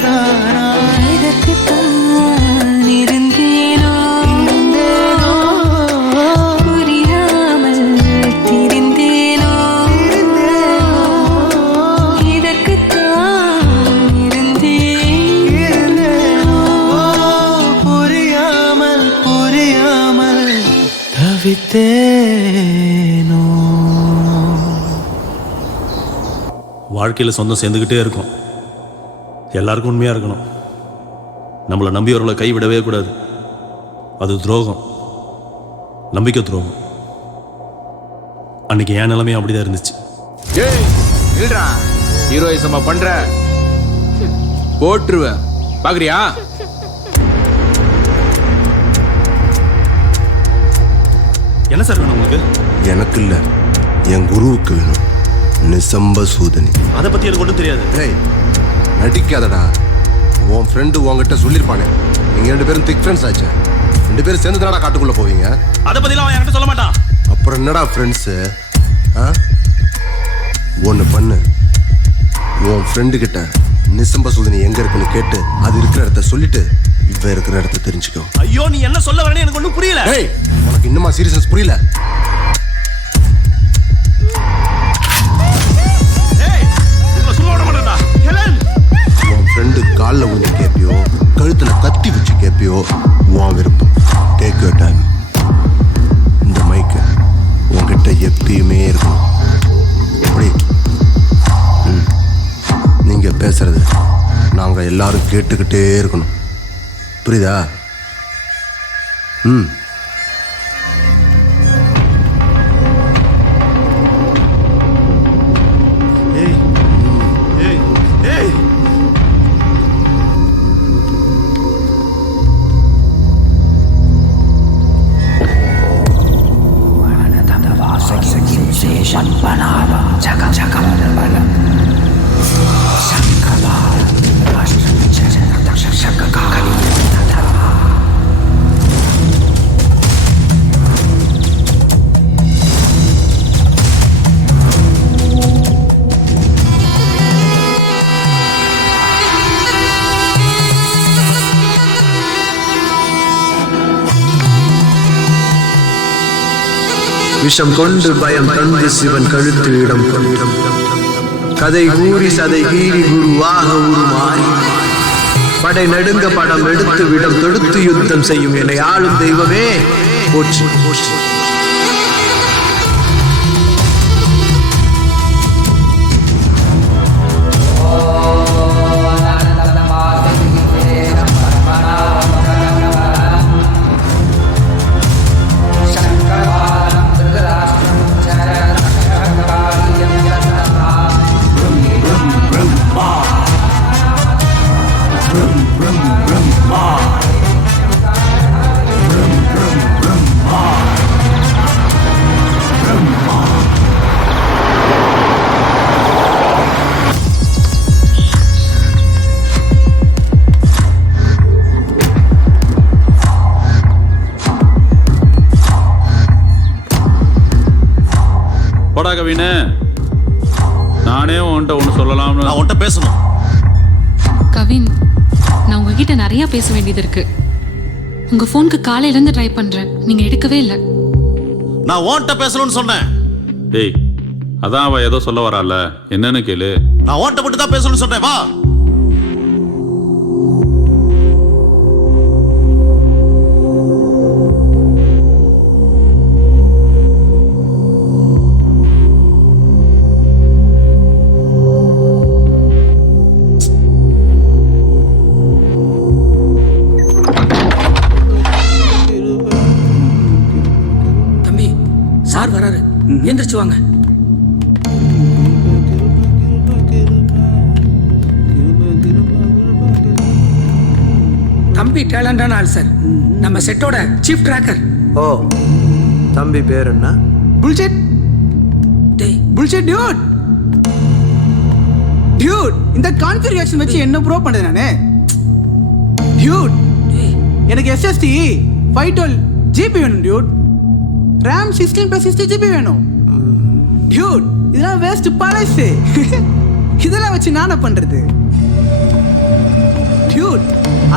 தானா இதற்குத்தான் இருந்தேனோ புரியாமல் திரிந்தேனோ இதற்குத்தான் இருந்தேனோ புரியாமல் புரியாமல் தவித்தேனோ. வாழ்க்கையில் சொந்தம் சேர்ந்துக்கிட்டே இருக்கும். எல்லாருக்கும் உண்மையாக இருக்கணும். நம்மளை நம்பியவர்களை கைவிடவே கூடாது. அது துரோகம், நம்பிக்கை துரோகம். அன்னைக்கு என் நிலைமையும் அப்படிதான் இருந்துச்சு. ஏய் இல்லடா, ஹீரோயிசமா பண்ற போட்டுருவேன். பாக்குறியா? என்ன சார் வேணும் உங்களுக்கு? எனக்கு இல்லை, என் குருவுக்கு வேணும். நிசம்ப சூதனி. அதை பற்றி எனக்கு ஒன்றும் தெரியாது. ஏய் நடிக்காதடா. உன் ஃப்ரெண்டு உங்ககிட்ட சொல்லியிருப்பானே, நீங்கள் 2 பேரும் திக் ஃப்ரெண்ட்ஸ் ஆச்சு. 2 பேரும் சேர்ந்து தானடா காட்டுக்குள்ளே போவீங்க. அதை பற்றிலாம் அவன் என்கிட்ட சொல்ல மாட்டான். அப்புறம் என்னடா ஃப்ரெண்ட்ஸு? ஒன்று பண்ணு, உன் ஃப்ரெண்டுக்கிட்ட நிசம்ப சூதனி எங்கே இருக்குன்னு கேட்டு அது இருக்கிற இடத்த சொல்லிட்டு இவன் இருக்கிற இடத்த தெரிஞ்சுக்கோ. ஐயோ, நீ என்ன சொல்ல வரேன்னு எனக்கு ஒன்றும் புரியல. ஏய், உனக்கு இன்னுமா சீரியஸ்னஸ் புரியல? உன் ஃப்ரெண்டு காலில் விழுந்து கேட்பியோ கழுத்தில் கத்தி வச்சு கேட்பியோ உன் விருப்பம். Take your time. இந்த மைக்கு உங்ககிட்ட எப்பயுமே இருக்கணும். அப்படி நீங்கள் பேசுறது நாங்கள் எல்லாரும் கேட்டுக்கிட்டே இருக்கணும். புரியுதா? ம். விஷம் கொண்டு பயம் தந்து சிவன் கழுத்து இடம் கொண்டும் கதை கூறி சதை கீறி குருவாக உருமாறி படை நடுங்க படம் எடுத்து விடம் தொடுத்து யுத்தம் செய்யும் என்னை ஆளும் தெய்வமே போற்றி போற்றி. கவினு, நானே உன்கிட்ட ஒன்று சொல்லலாம்னு. நான் உன்கிட்ட பேசணும். கவின், நான் உங்ககிட்ட நிறைய பேச வேண்டியது இருக்கு. உங்க போனுக்கு காலையில இருந்து ட்ரை பண்றேன், நீங்க எடுக்கவே இல்லை. நான் உன்கிட்ட பேசணும்னு சொன்னேன். டேய், அதான் அவ ஏதோ சொல்ல வரால, என்னன்னு கேளு. நான் உன்கிட்ட மட்டும் தான் பேசணும்னு சொன்னேன். வா. சார் வராரு, எந்திரிச்சு வாங்க. தம்பி டேலண்டான ஆள் சார், நம்ம செட்டோட சீஃப் ட்ராக்கர். ஓ, தம்பி பேர் என்ன? புல்ஷெட். டேய் புல்ஷெட் டியூட். டியூட், இந்த கான்ஃபிகரேஷன் வச்சு என்ன ப்ரோ பண்றது நானே? டியூட், எனக்கு SSD 512 GB வேணும் டியூட். RAM 16+60 GB வேணும் டியூட். இதெல்லாம் வேஸ்ட் பழசு. இதெல்லாம் வச்சு நானே பண்றது.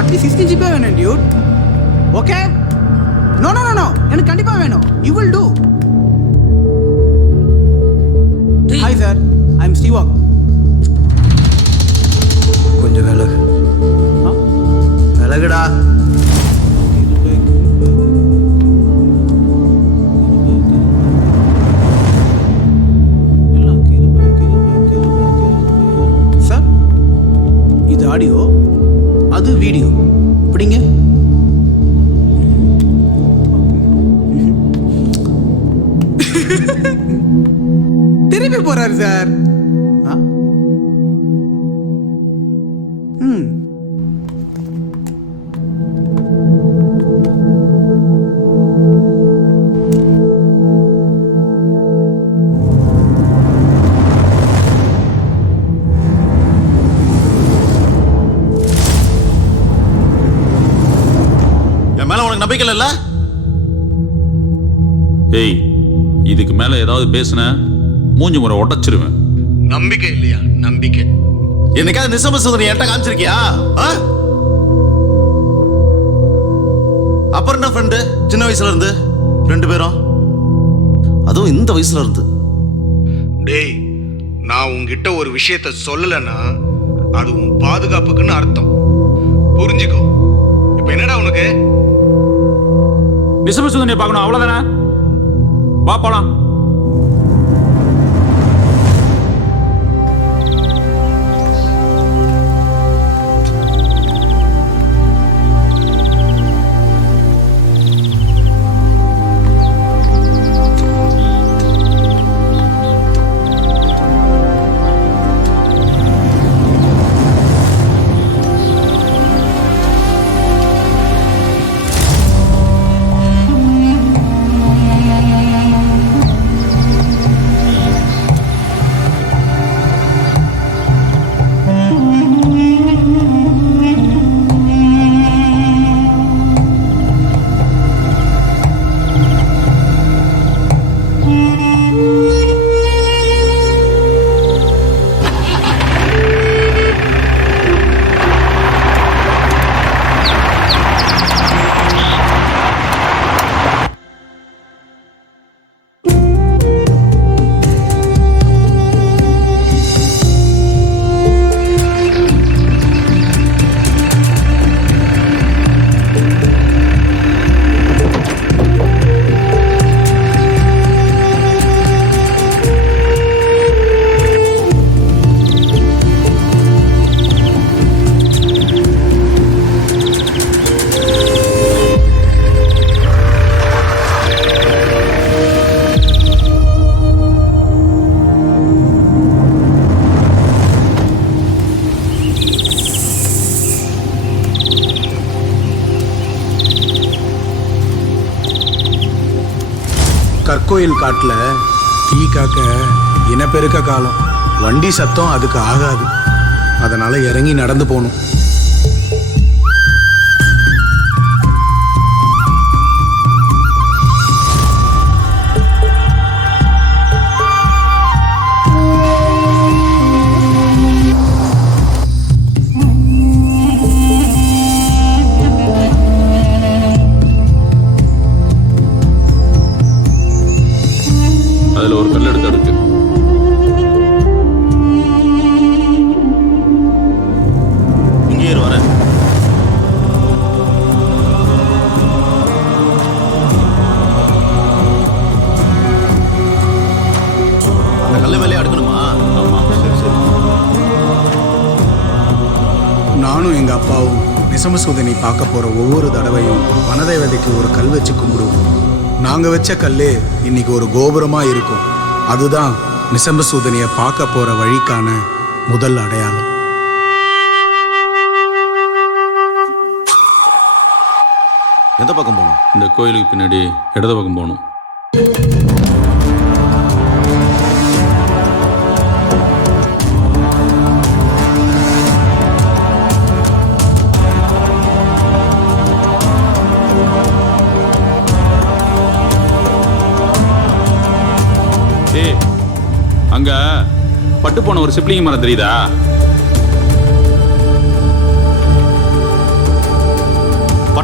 அட்லீஸ்ட் 16 ஜிபி வேணும் Dude. Okay? No no no no, எனக்கு கண்டிப்பா வேணும். You will do. Hi sir, I am Steve Waugh. கொஞ்சம் விலகு. விலகுடா. சார், இது ஆடியோ, அது வீடியோ. இப்படிங்க. திருப்பி போறாரு சார். என் மேல உனக்கு நம்பிக்கை இல்ல? ஏய், இதுக்கு மேல ஏதாவது பேசுன மூஞ்சி முறை உடைச்சிருவேன். நம்பிக்கை இல்லையா? நம்பிக்கை. என்னைக்காவது நிசமசுந்தரி என்கிட்ட காமிச்சிருக்கியா? அப்புறம் என்ன ஃப்ரெண்டு? சின்ன வயசுல இருந்து 2 பேரும், அதுவும் இந்த வயசுல இருந்து. டேய், நான் உன்கிட்ட ஒரு விஷயத்த சொல்லலைன்னா அது உன் பாதுகாப்புக்குன்னு அர்த்தம். புரிஞ்சுக்கோ. இப்ப என்னடா உனக்கு? நிசமசுந்தரியை பார்க்கணும், அவ்வளவுதானே? வா போலாம். கற்கோயில் காட்டில் டீ காக்க இனப்பெருக்க காலம். வண்டி சத்தம் அதுக்கு ஆகாது. அதனால இறங்கி நடந்து போகணும். அதுல ஒரு கல் எடுத்து அடுக்கு. இங்கே வரேன். அந்த கல்ல மேலே அடுக்கணுமா? ஆமா. சரி சரி. நானும் எங்கள் அப்பாவும் நிசமசூதனை பார்க்க போகிற ஒவ்வொரு தடவையும் வனதேவதைக்கு ஒரு கல் வச்சு கும்பிடுவோம். நாங்கள் வச்ச கல்லே இன்னைக்கு ஒரு கோபுரமாக இருக்கும். அதுதான் நிசம்பசூதனியை பார்க்க போகிற வழிக்கான முதல் அடையாளம். எந்த பக்கம் போகணும்? இந்த கோயிலுக்கு பின்னாடி இடது பக்கம் போகணும். அங்க பட்டு போன ஒரு சிப்ளிங் மரம் தெரியுதா?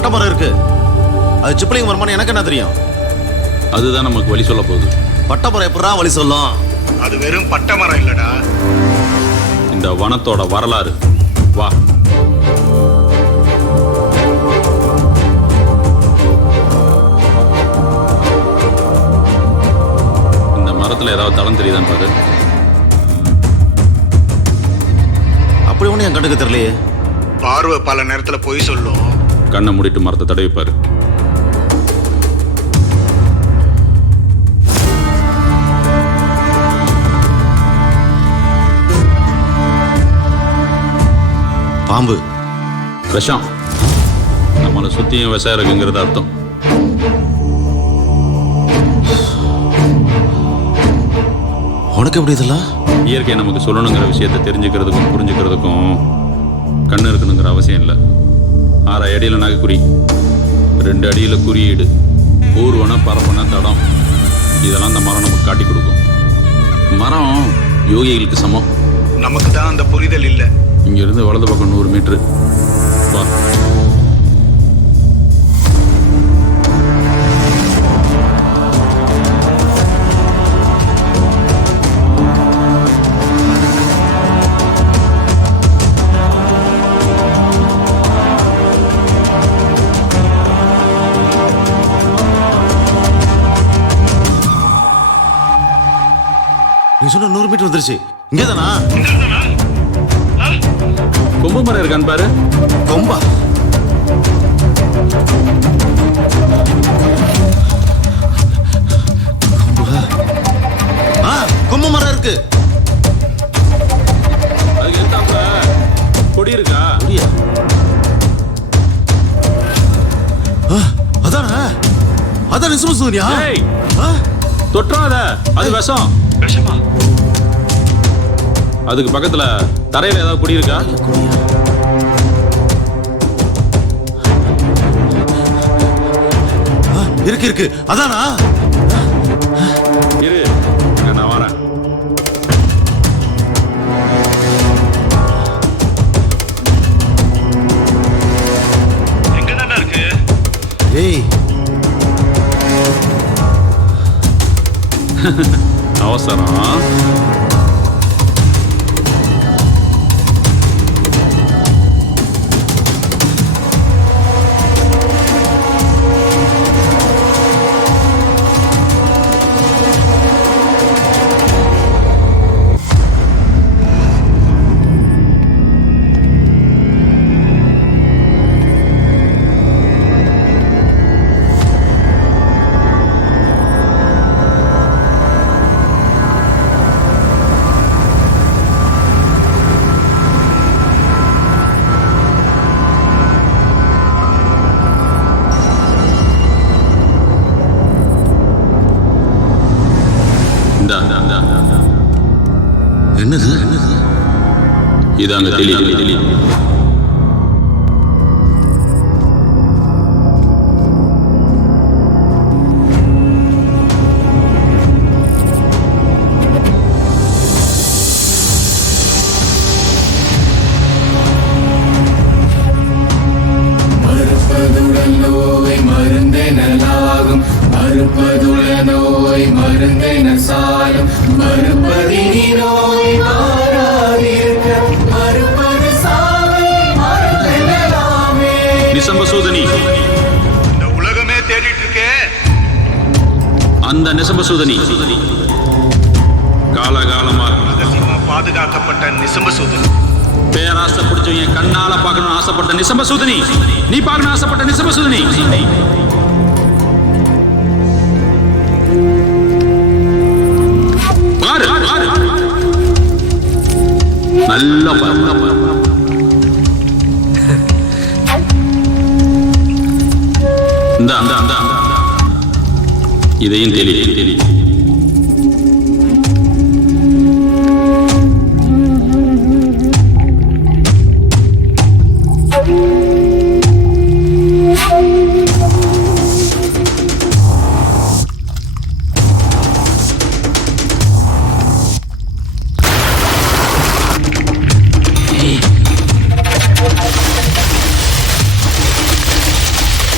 மரம் இருக்கு. அது சிப்ளிங் மரமான்னு எனக்கு என்ன தெரியும்? அதுதான் நமக்கு வழி சொல்ல போகுது. பட்டை மரம் எப்படா வழி சொல்லும்? அது வெறும் பட்டை மரம் இல்லடா. இந்த வனத்தோட வரலாறு. வா. இந்த மரத்துல ஏதாவது தடம் தெரியுதான்னு பாரு. அப்படி ஒண்ணு என் கண்ணுக்கு தெரியலையே. பார்வை பல நேரத்துல பொய் சொல்லும். கண்ணை மூடிட்டு மரத்தை தடவிப்பாரு. பாம்பு. விஷம். நம்மளை சுத்தியும் விஷம் இருக்குங்கிறது அர்த்தம். உனக்கு எப்படி இதெல்லாம்? இயற்கை நமக்கு சொல்லணுங்கிற விஷயத்தை தெரிஞ்சுக்கிறதுக்கும் புரிஞ்சுக்கிறதுக்கும் கண்ணு இருக்கணுங்கிற அவசியம் இல்லை. 6 அடியில் நகைக்குறி, 2 அடியில் குறியீடு, ஊர்வன பரப்பன தடம், இதெல்லாம் அந்த மரம் நமக்கு காட்டி கொடுக்கும். மரம் யோகிகளுக்கு சமம். நமக்கு தான் அந்த புரிதல் இல்லை. இங்கிருந்து வலது பக்கம் 100 மீட்டரு. வா. நீ சொன்ன 100 மீட்டர் வந்துருச்சு. இங்கே தானா? கொம்பு மரம் இருக்கான்னு பாரு. கொம்பா? கொம்பு மரம் இருக்கு. அதுக்கு எத்தாப்புல கொடி இருக்கா? கொடியா? அதானா? அதான் நிசமசூரியா? தொற்றாத, அது விஷம். விஷமா? அதுக்கு பக்கத்துல தரையில ஏதாவது குடி இருக்கா? இருக்கு இருக்கு. அதானா? இரு, நான் வரேன். எங்க தானே இருக்கு? ஏய், அவசரம். என்னது? இதாங்க தெளி. மருந்தெனலாகும் மறுப்பதுள நோய் மருந்தென சாலும் மறுப்பதினி நோய் மாறாதிருக்க மறுப்பது சாவை மருந்தெனலாமே. நிசம்பசூதனி. இந்த உலகமே தேடிட்டு இருக்கே அந்த நிசம்பசூதனி காலகாலமா ரகசியமா பாதுகாக்கப்பட்ட நிசம்பசூதனி. பேராசை பிடிச்சவங்க கண்ணால பார்க்கணும்னு ஆசைப்பட்ட நிசம்பசூதனி. நீ பார்க்கணும் ஆசைப்பட்ட நிசம்பசூதனி. பாரு, நல்ல பாரு. இந்த இதையும் தெளி.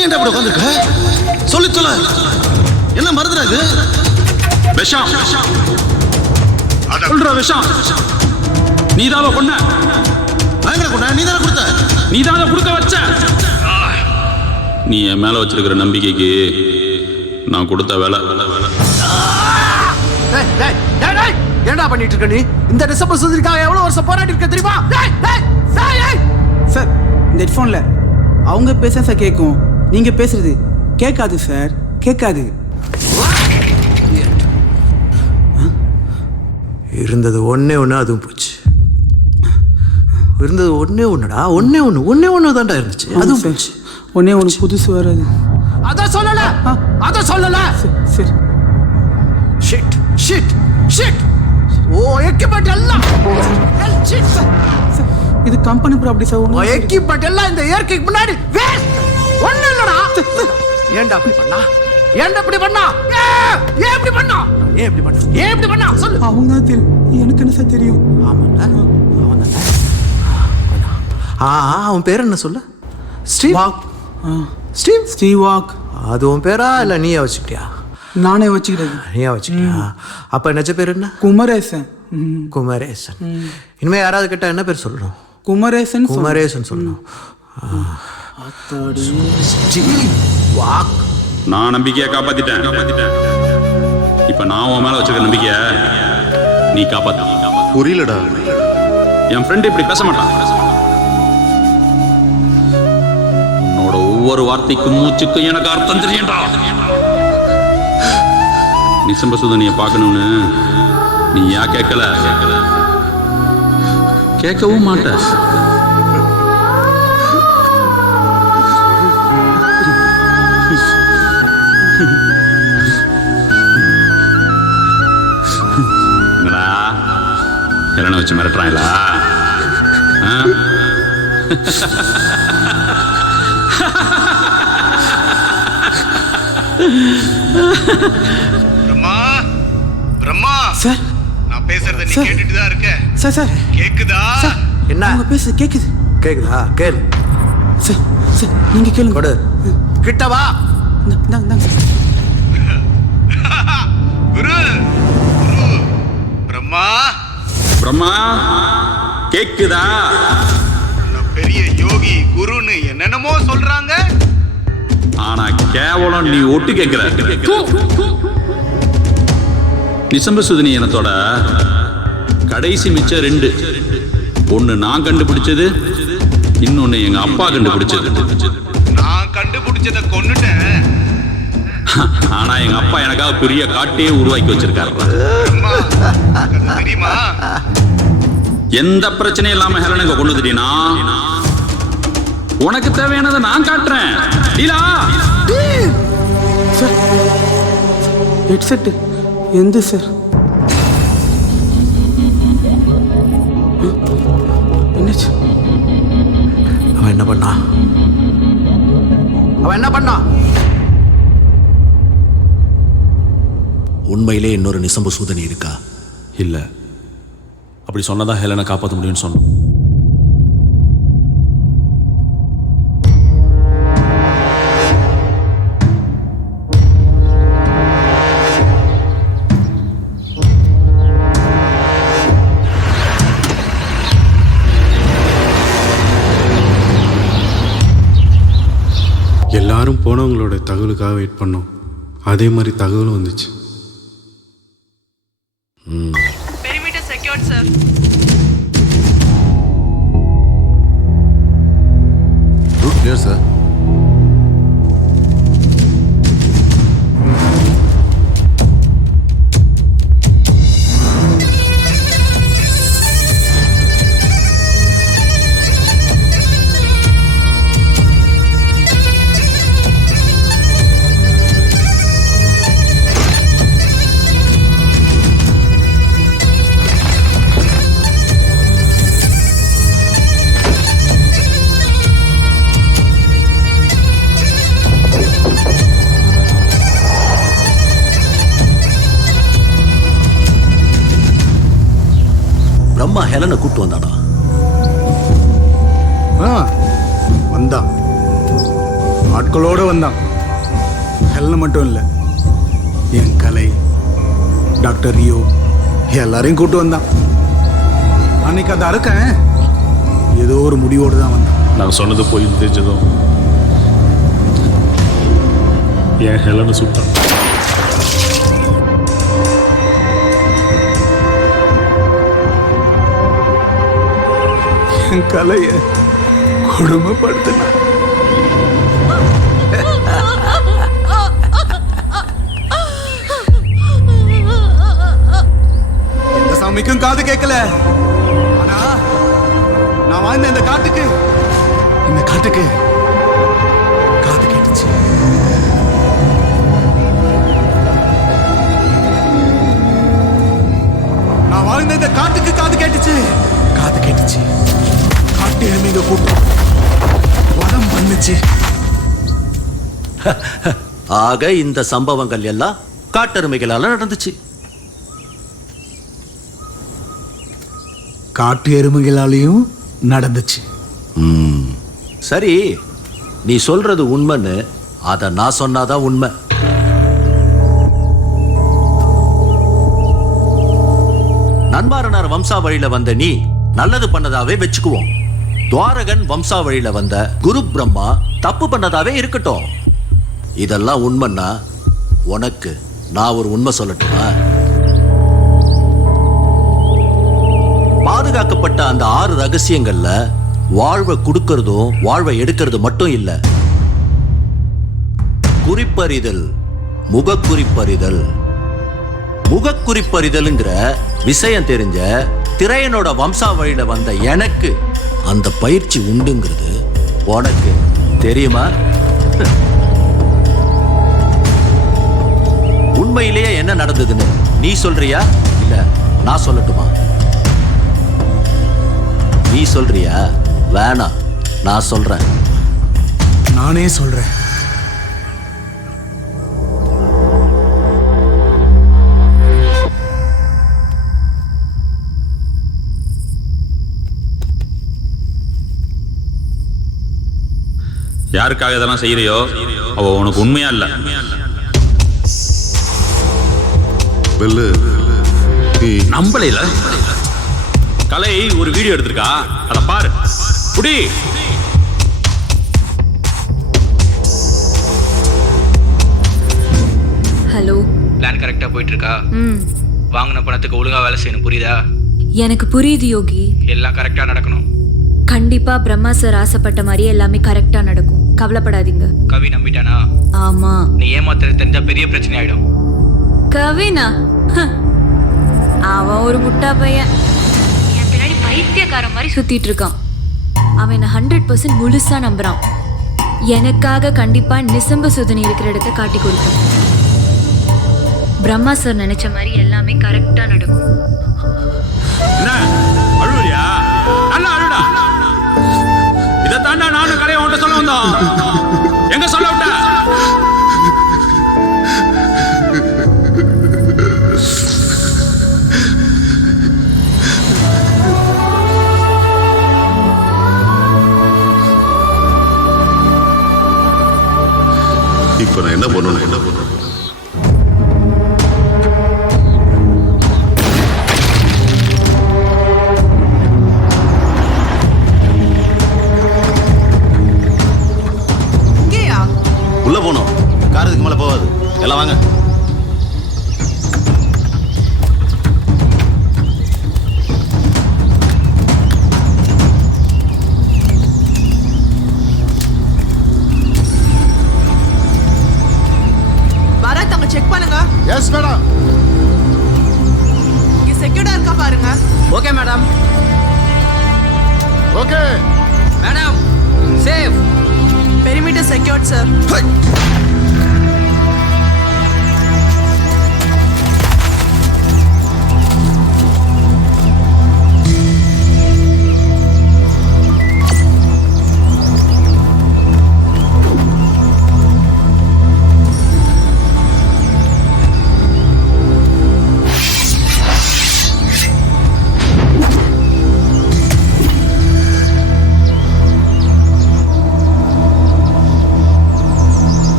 ஏன்டா அப்படி உட்காந்துருக்க? சொல்ல என்ன மருந்துடா இது? விஷம் சொல்ற விஷம். நீதாவ கொன்ன. பயங்கர கொண்டா, நீ தானே கொடுத்த. நீதாவ கொடுக்க வச்ச. நீ என் மேல வச்சிருக்கிற நம்பிக்கைக்கு நான் கொடுத்த வேலை. ஏன்டா பண்ணிட்டு இருக்க நீ? இந்த டிசம்பர் சுதந்திரக்காக எவ்வளவு வருஷம் போராடி இருக்க தெரியுமா? சார் இந்த ஹெட்ஃபோன்ல அவங்க பேச சார் கேட்கும், நீங்க பேசுறது கேட்காது சார், கேட்காது. இருந்தது ஒன்னே ஒன்று, அதுவும் போச்சு. இருந்தது ஒன்னே ஒன்றுடா, ஒன்னே ஒன்று தான்டா இருந்துச்சு, அதுவும் போச்சு. ஒன்னே ஒன்று புதுசு வராது. அதான் சொல்லல. சரி. Shit shit shit. ஓ எக்யூப்மெண்ட் எல்லாம் ஷிட். இது கம்பெனி ப்ராப்பர்ட்டி சார். ஓ எக்யூப்மெண்ட் எல்லாம் இந்த இயற்கைக்கு முன்னாடி வேஸ்ட். ஒண்ணு இல்லடா. ஏன்டா இப்படி பண்ணா? ஏன் இப்படி பண்ணா சொல்லு. அவங்க தான் தெரியும், எனக்கு என்ன சார் தெரியும்? ஆமாண்ணா, அவன் தானே. அவன் பேர் என்ன சொல்ல? Steve Waugh. Steve Waugh. அது உன் பேரா இல்லை நீயே வச்சுக்கிட்டியா? நானே வச்சுக்கிட்டேன். நீயா வச்சுக்கிட்டியா? அப்ப நிஜ பேர் என்ன? குமரேசன். குமரேசன். இனிமே யாராவது கேட்டா என்ன பேர் சொல்லணும்? குமரேசன் சொல்லணும். வாக். நான் நம்பிக்கையை காப்பாத்திட்டேன். இப்ப நான் உன் மேல வச்சிருக்க நம்பிக்கைய நீ காப்பாத்த. புரியலடா. என் ஃப்ரெண்ட் இப்படி பேச மாட்டான். உன்னோட ஒவ்வொரு வார்த்தைக்கும் மூச்சுக்கும் எனக்கு அர்த்தம் தெரியண்டா. நிசம்ப சுதனிய பார்க்கணும்னு நீ ஏன் கேட்கல? கேட்கவும் மாட்ட. என்னடா என்ன வச்சு மிரட்டுறாங்களா? பிரம்மா சார், நான் பேசுறத நீ கேட்டுட்டு தான் இருக்க. சார் கேக்குதா? என்ன அவங்க பேச கேக்குதா? கேளு. சார் நீங்க கேளுங்க. கொடு. கிட்ட வா. குரு பிரம்மா கேக்குதா? பெரிய யோகி குருன்னு என்னென்னமோ சொல்றாங்க. ஆனா கேவலம் நீ ஒட்டு கேட்கிற. நிசம்ப சுதனி இனத்தோட கடைசி மிச்சம் 2. ஒன்னு நான் கண்டுபிடிச்சது, இன்னொன்னு எங்க அப்பா கண்டுபிடிச்சது. நான் கண்டுபிடிச்சத கொன்னுட்டேன். ஆனா எங்க அப்பா எனக்காக பெரிய காட்டையே உருவாக்கி வச்சிருக்காரு. தெரியுமா? எந்த பிரச்சனையும் இல்லாம ஹெலனுக்கு கொண்டு வந்துட்டீனா உனக்கு தேவையானதை நான் காட்டுறேன். சார் ஹெட்செட் எந்த சார்? என்னாச்சு? அவன் என்ன பண்ணா? உண்மையிலே இன்னொரு நிசம்ப சூதனி இருக்கா? இல்ல, அப்படி சொன்னதான் ஹெலனை காப்பாற்ற முடியும்னு சொன்னோம். எல்லாரும் போனவங்களோட தகவலுக்காக வெயிட் பண்ணோம். அதே மாதிரி தகவலும் வந்துச்சு. Perimeter secured, sir. Route clear, sir. Brahma ஹெலனை கூட்டு வந்தானா? வந்தான். ஆட்களோடு வந்தான். ஹெல்ல மட்டும் இல்லை, என் கலை, டாக்டர் ரியோ எல்லாரையும் கூட்டு வந்தான். அன்னைக்கு அதை அறுக்கேன் ஏதோ ஒரு முடிவோடு தான் வந்தான். நான் சொன்னது போய் தெரிஞ்சதும் என் ஹெலனை சுட்டான். என் கலையை கொடுமைப்படுத்தினான். எந்த சாமிக்கும் காது கேட்கல. ஆனா நான் வாழ்ந்த இந்த காட்டுக்கு காது கேட்டுச்சு. நான் வாழ்ந்த இந்த காட்டுக்கு காது கேட்டுச்சு. காட்டு எருமைங்க கூட்டம் வதம் பண்ணுச்சு. ஆக இந்த சம்பவங்கள் எல்லாம் காட்டெருமைகளால நடந்துச்சு. காட்டு எருமைகளாலையும் நடந்துச்சு. சரி, நீ சொல்றது உண்மைன்னு அத நான் சொன்னாதான் உண்மை. நன்மாரனார் வம்சாவழியில வந்த நீ நல்லது பண்ணதாவே வச்சுக்குவோம். துவாரகன் வம்சாவழியில வந்த குரு பிரம்மா தப்பு பண்ணதாவே இருக்கட்டும். இதெல்லாம் உண்மைன்னா உனக்கு நான் ஒரு உண்மை சொல்லட்டுமா? பாதுகாக்கப்பட்ட அந்த 6 ரகசியங்கள்ல வாழ்வை கொடுக்கறதும் வாழ்வை எடுக்கிறது மட்டும் இல்ல. குறிப்பறிதல், முகக்குறிப்பறிதல். முகக்குறிப்பறிதல்ங்கிற விஷயம் தெரிஞ்ச திரையனோட வம்சாவழியில வந்த எனக்கு அந்த பயிற்சி உண்டுங்கிறது உனக்கு தெரியுமா? உண்மையிலேயே என்ன நடந்ததுன்னு நீ சொல்றியா இல்ல நான் சொல்லட்டுமா? நீ சொல்றியா? வேணாம், நான் சொல்றேன். நானே சொல்றேன். யாருக்காக இதெல்லாம் செய்யறியோ அவ உனக்கு உண்மையா இல்ல. நம்பலைல கலை ஒரு வீடியோ எடுத்திருக்கா, அதை பாரு. புடி. ஹலோ. பிளான் கரெக்டா போயிட்டு இருக்கா? வாங்கின பணத்துக்கு ஒழுங்கா வேலை செய்யணும், புரியுதா? எனக்கு புரியுது யோகி. எல்லாம் கரெக்டா நடக்கணும். கண்டிப்பா பிரம்மா சார் ஆசைப்பட்ட மாதிரியே எல்லாமே கரெக்டா நடக்கும், கவலைப்படாதீங்க. கவி நம்பிட்டானா? ஆமா. நீ ஏமாத்துறது தெரிஞ்சா பெரிய பிரச்சனை ஆயிடும். கவினா அவன் ஒரு முட்டா பையன். என் பின்னாடி பைத்தியக்காரன் மாதிரி சுத்திட்டு இருக்கான். அவன் என்ன 100% முழுசா நம்புறான். எனக்காக கண்டிப்பா நிசம்ப சுதனை இருக்கிற இடத்த காட்டி கொடுத்தான். பிரம்மா சார் நினைச்ச மாதிரி எல்லாமே கரெக்டா நடக்கும். அழுவியா? நல்லா அழுடா. இதை தாண்டா நானும் கலையை உன்கிட்ட சொல்ல வந்தோம். எங்க சொல்ல விட்ட? இப்ப நான் என்ன பண்ணணும்? உள்ள போனோம். காரத்துக்கு மேல போகாது. எல்லாம் வாங்க. பரத் அங்க செக் பண்ணுங்க. Yes madam. இங்க செக்யூர்டா இருக்கா பாருங்க. Okay madam. Okay madam, safe. Perimeter secured sir.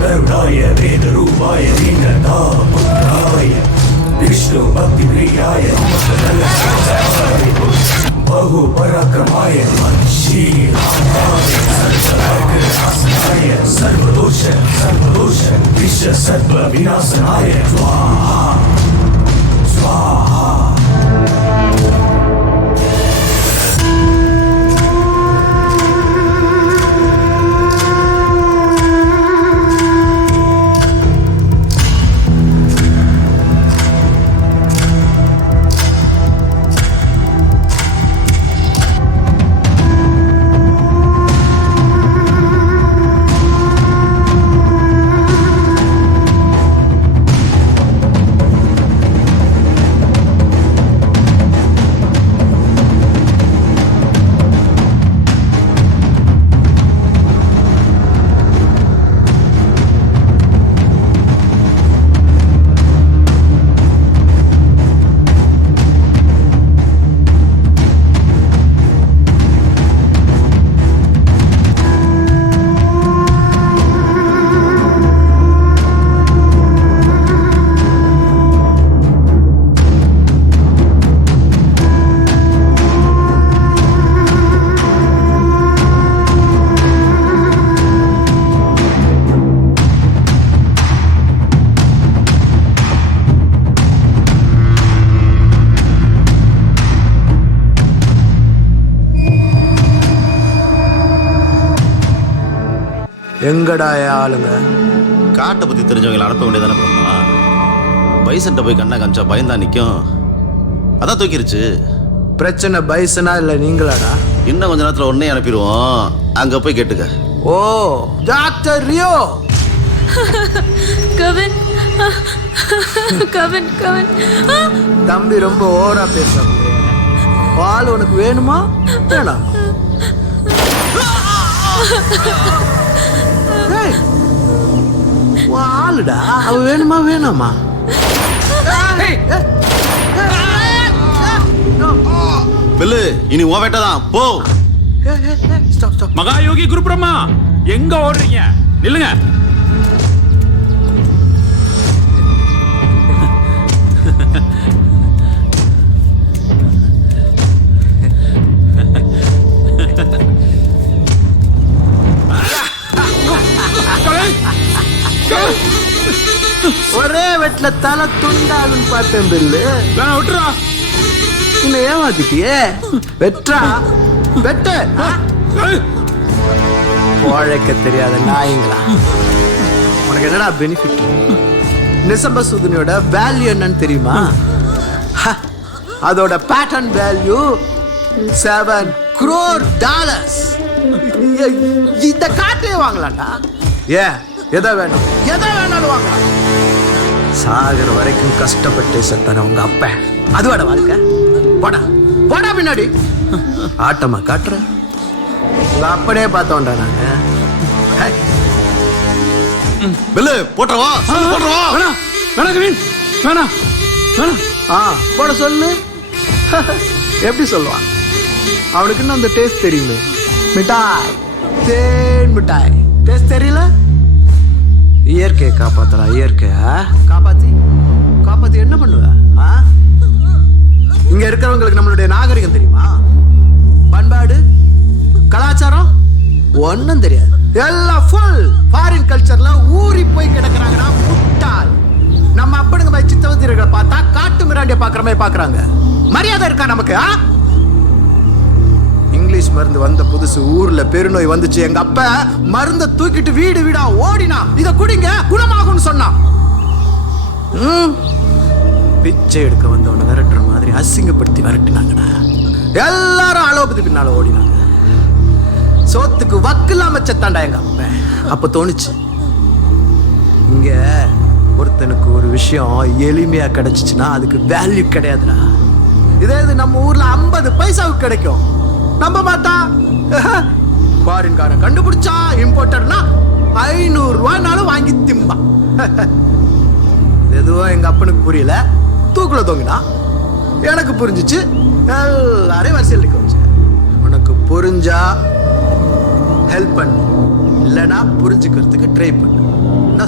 गरुडाय वेदरूपाय दीननाथपुत्राय Vishnu भक्तिप्रियाय बहुपराक्रमाय सर्वनाशाय सर्वदोष विश्व सर्व विनाशनाय स्वाहा स्वाहा. எங்கடா ஆளுங்க? காட்டை பற்றி தெரிஞ்சவங்களை அனுப்ப வேண்டியதானே பிரம்மா. பைசன்ட்ட போய் கண்ணா காமிச்சா பயந்தா நிற்கும். அதான் தூக்கிருச்சு. பிரச்சனை பைசனா இல்லை நீங்களாடா? இன்னும் கொஞ்ச நேரத்தில் உடனே அனுப்பிடுவோம். அங்கே போய் கேட்டுக்க. ஓ டாக்டர் ரியோ. கவின் கவின் கவின் தம்பி ரொம்ப ஓவரா பேச. பால் உனக்கு வேணுமா வேணாம்? ஆளுடா அவ வேணுமா வேணாமா? பில்லு இனி ஓ வேட்டதான் போ. மகாயோகி குரு பிரம்மா எங்க ஓடுறீங்க? நில்லுங்க. ஒரே வெட்ல தலை துண்டாகுன்னு பார்த்தேன் பில்லு. விட்டுறா. இன்னும் ஏமாத்திட்டியே. வெற்றா வெட்ட உழைக்க தெரியாத நாய்ங்களா. உனக்கு என்னடா பெனிஃபிட்? நிசம்ப சுதுனியோட வேல்யூ என்னன்னு தெரியுமா? அதோட பேட்டர்ன் வேல்யூ $7 crore. இந்த காட்டையே வாங்கலாம்டா. ஏன் எதை வேணும் எதை வேணாலும் வாங்கலாம். சாகர வரைக்கும் கஷ்டப்பட்டு செத்தான உங்க அப்ப அதுவாட வாழ்க்கை. போடா போடா பின்னாடி. ஆட்டமா காட்டுற உங்க அப்பனே பார்த்தோம்டா நாங்க. பில்லு போட்டுறவா போட்டுறவா. வேணாம் வேணாம் கவின் வேணாம் வேணாம். போட சொல்லு. எப்படி சொல்லுவான்? அவனுக்கு இன்னும் அந்த டேஸ்ட் தெரியுமே. மிட்டாய் தேன் மிட்டாய் டேஸ்ட் தெரியல. இயற்கையை காப்பாத்துறா. இயற்கையா காப்பாத்தி காப்பாத்தி என்ன பண்ணுவ? இங்க இருக்கிறவங்களுக்கு நம்மளுடைய நாகரிகம் தெரியுமா? பண்பாடு கலாச்சாரம் ஒன்னும் தெரியாது. எல்லாம் ஃபுல் ஃபாரின் கல்ச்சர்ல ஊறி போய் கிடக்குறாங்கன்னா முட்டாள். நம்ம அப்பனுங்க போய் சித்தவத்திரிகளை பார்த்தா காட்டு மிராண்டிய பாக்குற மாதிரி பாக்குறாங்க. மரியாதை இருக்கா நமக்கு? இங்கிலீஷ் மருந்து வந்த புதுசு ஊர்ல பெருநோய் வந்துச்சு. எங்க அப்ப மருந்த தூக்கிட்டு வீடு வீடா ஓடினா இத குடிங்க குணமாகும்னு சொன்னான். பிச்சை எடுக்க வந்தவனை விரட்டுற மாதிரி அசிங்கப்படுத்தி விரட்டினாங்கடா. எல்லாரும் அலோபதி பின்னால ஓடினாங்க. சோத்துக்கு வக்கில்லாம செத்தாண்டா எங்க அப்ப. அப்ப தோணுச்சு இங்க ஒருத்தனுக்கு ஒரு விஷயம் எளிமையா கிடைச்சிச்சுன்னா அதுக்கு வேல்யூ கிடையாதுடா. இதே இது நம்ம ஊர்ல 50 பைசாவுக்கு கிடைக்கும். நம்ப மாட்டா. ஃபாரின்காரன் கண்டுபிடிச்சா இம்போர்ட்டர்னா 500 ரூபாய்னாலும் வாங்கி திம்பா. எதுவும் எங்க அப்பனுக்கு புரியல. தூக்குல தொங்கினா. எனக்கு புரிஞ்சிச்சு. எல்லாரையும் வரிசையில் நிற்க வச்சேன். உனக்கு புரிஞ்சா ஹெல்ப் பண்ணு, இல்லைன்னா புரிஞ்சுக்கிறதுக்கு ட்ரை பண்ணு.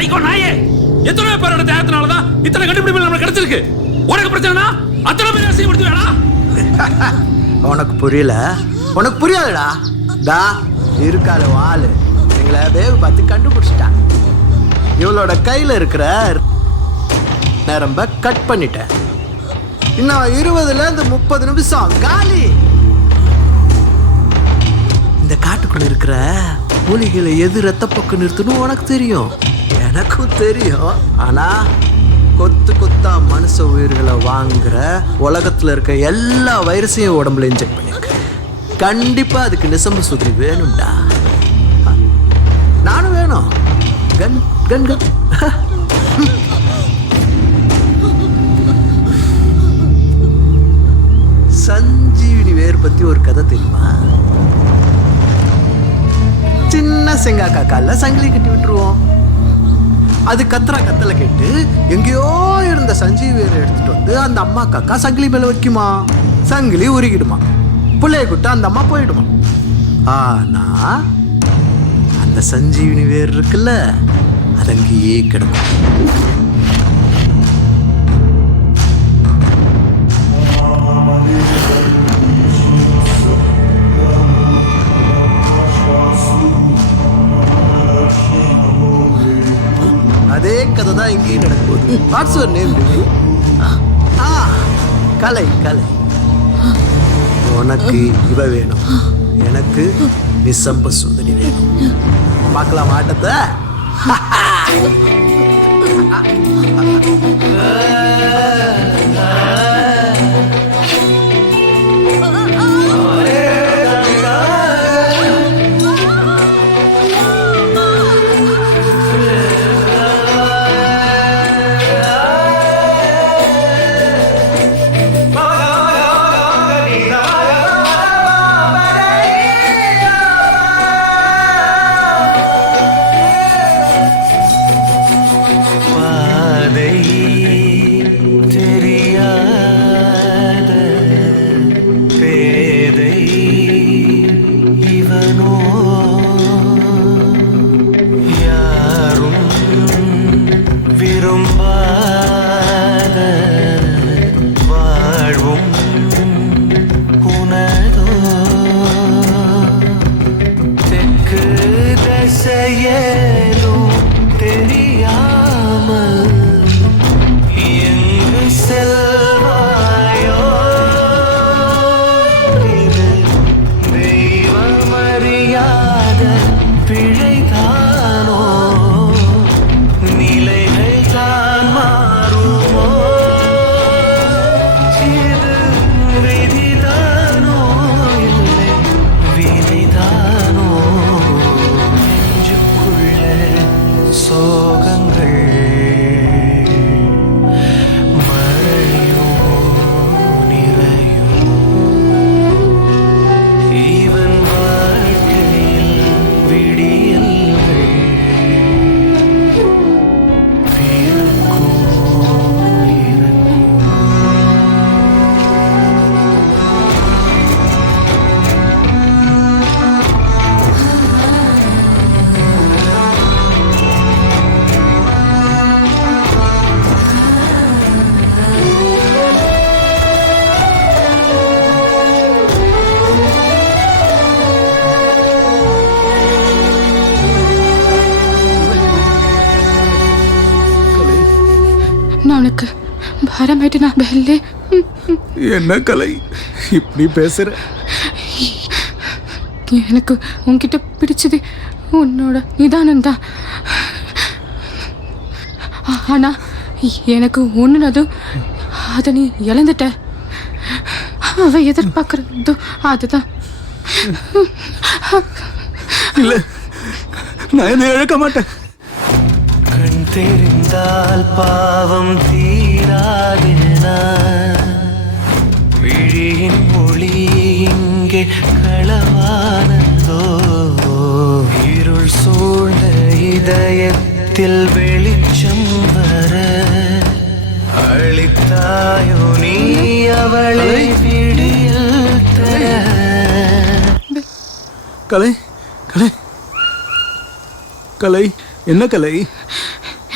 சைக்கோ நாயே, எத்தனை பேரோட தேகத்தினாலதான் இத்தனை கண்டுபிடிப்புகள் நம்மளுக்கு கிடைச்சிருக்கு. உனக்கு பிரச்சனைனா அத்தனை பேர் அசிங்கப்படுத்துவேடா. உனக்கு புரியல, உனக்கு புரியாதுடா. டா இருக்காத வாளு எங்களை வேவு பார்த்து கண்டுபிடிச்சிட்டான். இவளோட கையில் இருக்கிற நரம்ப கட் பண்ணிட்டேன். இன்னும் 20லேருந்து 30 நிமிஷம் காலி. இந்த காட்டுக்குள்ள இருக்கிற மூலிகைகளை எது ரத்தப்போக்கு நிறுத்தணும் உனக்கு தெரியும், எனக்கும் தெரியும். ஆனா கொத்து கொத்தா மனுஷ உயிர்களை வாங்குற உலகத்துல இருக்க எல்லா வைரஸையும் உடம்புல இன்ஜெக்ட் பண்ணிருக்கேன். கண்டிப்பா அதுக்கு நிசம்ப சுதிரி வேணும்டா. நானும் வேணும். கன் கன் கன். சஞ்சீவினி வேர் பத்தி ஒரு கதை தெரியுமா? சின்ன செங்காக்கா கால சங்கிலி கட்டி விட்டுருவோம். அது கத்துறா கத்தலை கேட்டு எங்கேயோ இருந்த சஞ்சீவி வேரை எடுத்துட்டு வந்து அந்த அம்மா காக்கா சங்கிலி மேல வைக்குமா. சங்கிலி உருகிடுமா. பிள்ளைய கூட்ட அந்த அம்மா போயிடுமா. ஆனா அந்த சஞ்சீவினி வேர் இருக்குல்ல, அது அங்கேயே கிடக்கும். அதே கதை தான் இங்கேயும் நடக்குது. What's your name? கலை கலை. உனக்கு இவ வேணும், எனக்கு நிசம்ப சுந்தரி வேணும். பார்க்கலாம் ஆட்டத்தை. உனக்கு பாரமாயிட்டு நான் பெல்லே. என்ன கலை இப்படி பேசுற? எனக்கு உன்கிட்ட பிடிச்சது உன்னோட நிதானம் தான். ஆனா எனக்கு ஒண்ணுனதும் அதை நீ இழந்துட்ட. அவ எதிர்பார்க்கறதோ அதுதான். இல்ல, நான் இதை இழக்க மாட்டேன். கண் தெரிந்தால் பாவம் தீராதேனா, விழியின் மொழி இங்கே களவானதோ, இருள் சூழ்ந்த இதயத்தில் வெளிச்சம் வர அளித்தாயோ நீ அவளை விடியல் தர. கலை கலை கலை என்ன கலை?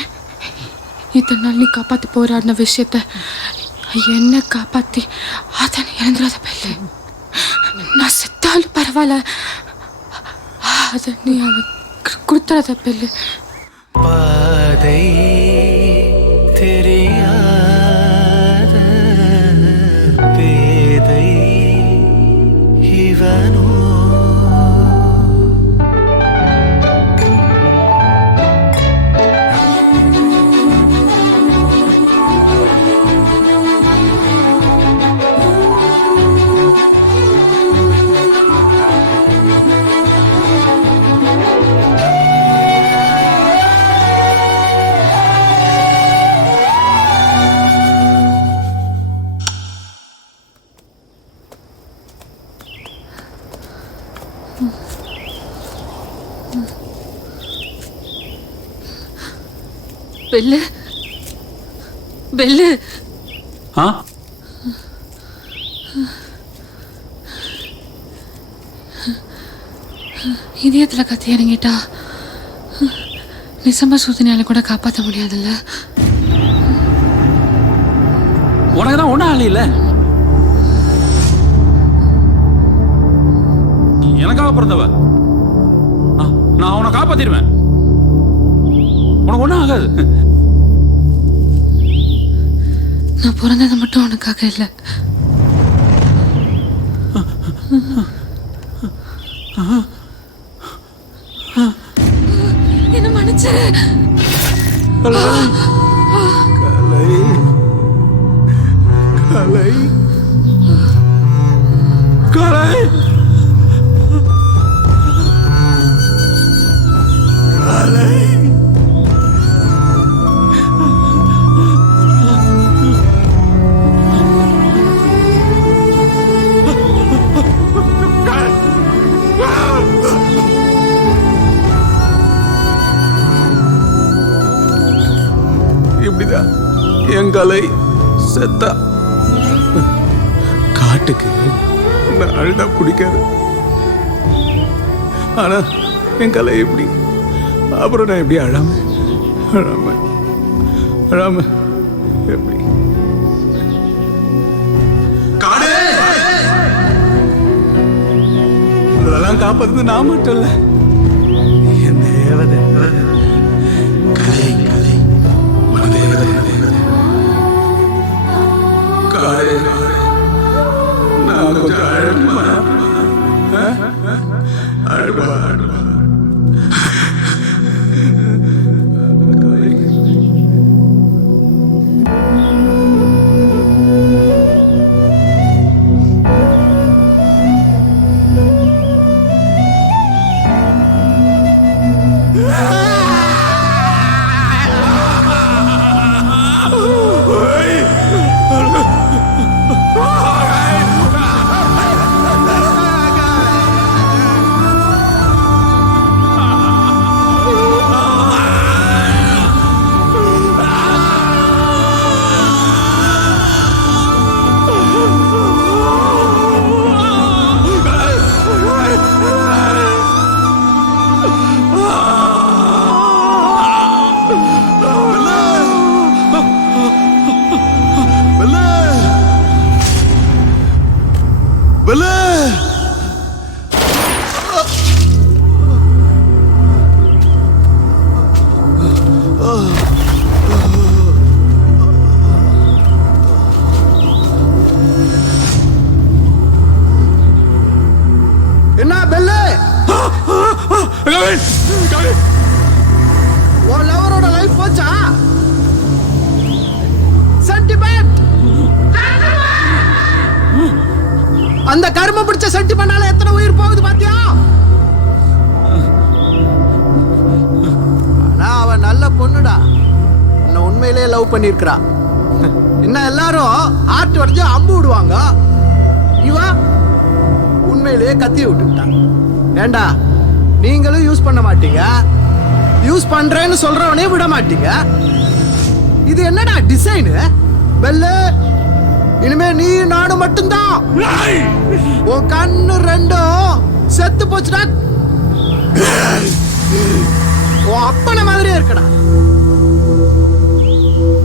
இத்தனை நாள் நீ காப்பாற்றி போராடின விஷயத்த என்ன காப்பாற்றி அதை நீ இழந்துடாத பெல்லு. நான் செத்தாலும் பரவாயில்ல, அதை நீ அவனுக்கு கொடுத்துடாத பெல்லு. பாதை தெரியாத பேதை இவனோ. பெல்லு பெல்லு இதயத்துல கத்தி இறங்கிட்டா நிசம்ப சூதனையால கூட காப்பாற்ற முடியாதுல்ல. உனக்கு தான் ஒன்றும் ஆள் இல்லை. எனக்காக பிறந்தவ. நான் அவனை காப்பாத்திடுவேன். உனக்கு ஒன்றும் ஆகாது. நான் பிறந்தது மட்டும் உனக்காக இல்லை. என்ன மன்னிச்சிரு. கலை கலை கலை கலை இப்படிதான் என் கலை செத்தா. காட்டுக்கு நான் அழுதா பிடிக்காது. ஆனா என் கலை எப்படி, அப்புறம் நான் எப்படி அழாம அழாம அழாம எப்படி இதெல்லாம் காப்பாத்து நான் மட்டும் இல்ல, என் தேவதை கலை கலை தேவதை கலை. நான் கொஞ்சம் அழகுமா அழுவா அழுவா லவரோட லைஃப் போச்சா? சென்டிமெண்ட் அந்த கர்ம பிடிச்ச சென்டிமெண்டால எத்தனை உயிர் போகுது பாத்தியா? ஆனா அவ நல்ல பொண்ணுடா, உன்னை உண்மையிலேயே லவ் பண்ணிருக்கிறா. இன்னும் எல்லாரும் ஆட்டு உடஞ்சு அம்பு விடுவாங்க, இவ உண்மையிலேயே கத்தி விட்டுட்டான். ஏண்டா நீங்களும் யூஸ் பண்ண மாட்டீங்க, யூஸ் பண்றேன்னு சொல்றவனே விட மாட்டீங்க. இது என்னடா டிசைன்? பெல்லு, இனிமே நீ நானும் மட்டும்தான். உன் கண்ணு ரெண்டும் செத்து போச்சுடா. உன் அப்பன மாதிரியே இருக்கடா.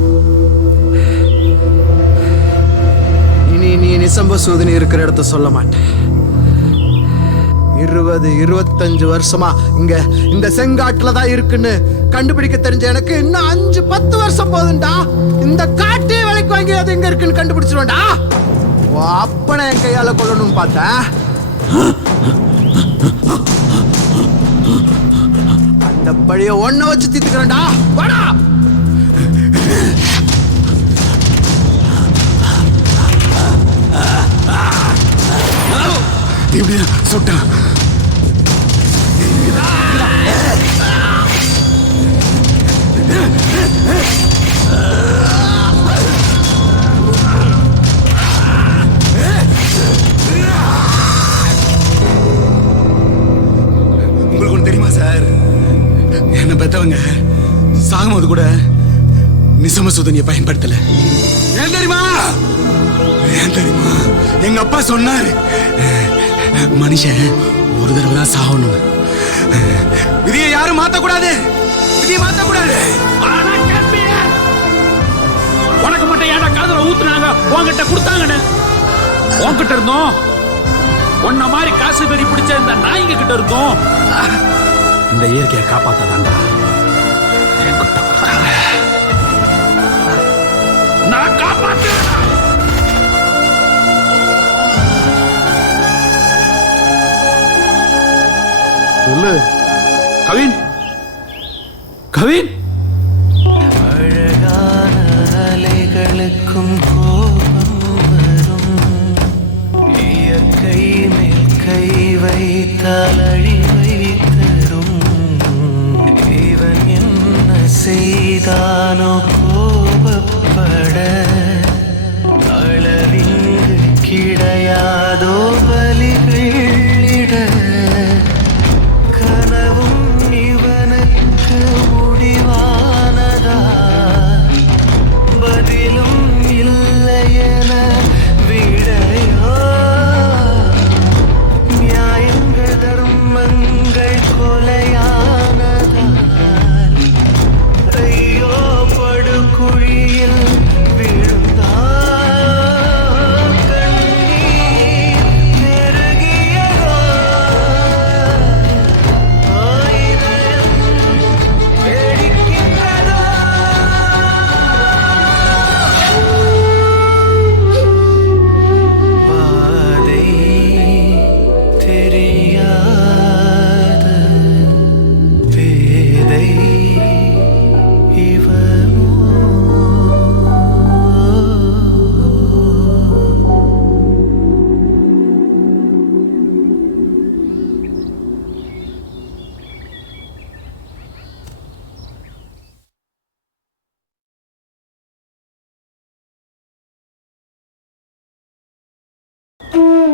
மசூதினி இருக்கிற இடத்த சொல்ல மாட்டேன். 20-25 வருஷமா இங்க இந்த செங்காட்டுல தான் இருக்குன்னு கண்டுபிடிக்க தெரிஞ்ச எனக்கு இன்னும் 5-10 வருஷம் போதும்டா. இந்த காட்டே விலைக்கு வாங்கி அது எங்க இருக்குன்னு கண்டுபிடிச்சிருவேன்டா. அப்பனை என் கையால கொல்லணும்னு பார்த்தேன். அந்த பழிய ஒன்ன வச்சு தீத்துக்கிறேன்டா. வாடா. இப்படியா சுட்டான்? உங்களுக்கு ஒன்று தெரியுமா சார்? என்ன பெத்தவங்க சாகும்போது கூட நிசம சுதனியை பயன்படுத்தல. ஏன் தெரியுமா? ஏன் தெரியுமா? எங்க அப்பா சொன்னாரு, மனுஷன் ஒரு தடவை தான் சாகணும். விதியை யாரும் மாத்தக்கூடாது. விதியை மாத்தக்கூடாது. உனக்கு மட்டும் ஏன்டா காதுல ஊத்துனாங்க? உன்கிட்ட கொடுத்தாங்கன்னு உன்கிட்ட இருந்தோம். உன்ன மாதிரி காசு பெரி பிடிச்ச இந்த நாய்ங்க கிட்ட இருந்தோம். இந்த இயற்கையை காப்பாத்தாண்டா என்கிட்ட கொடுத்தாங்க. நான் காப்பாத்துறேன். சொல்லு கவின். கவின், அழகான அலைகளுக்கும் கோபம் வரும். இயற்கை மேல் கை வைத்தால் அழிவை தரும். இவன் என்ன செய்தானோ கோபப்பட அளவிங்கு கிடையாதோ பலிகளிட. கனவும் இவனுக்கு முடிவானதா? பதிலும் இல்லையென விடையோ? நியாயங்கள் தர்மங்கள் கொலையானதால் ஐயோ படுகுழியில் விழுந்தார். கண்ணீர் நெருங்கியதோ? இதயம் வெடிக்கின்றதோ? பாதை தெரியாத பேதை இவனோ?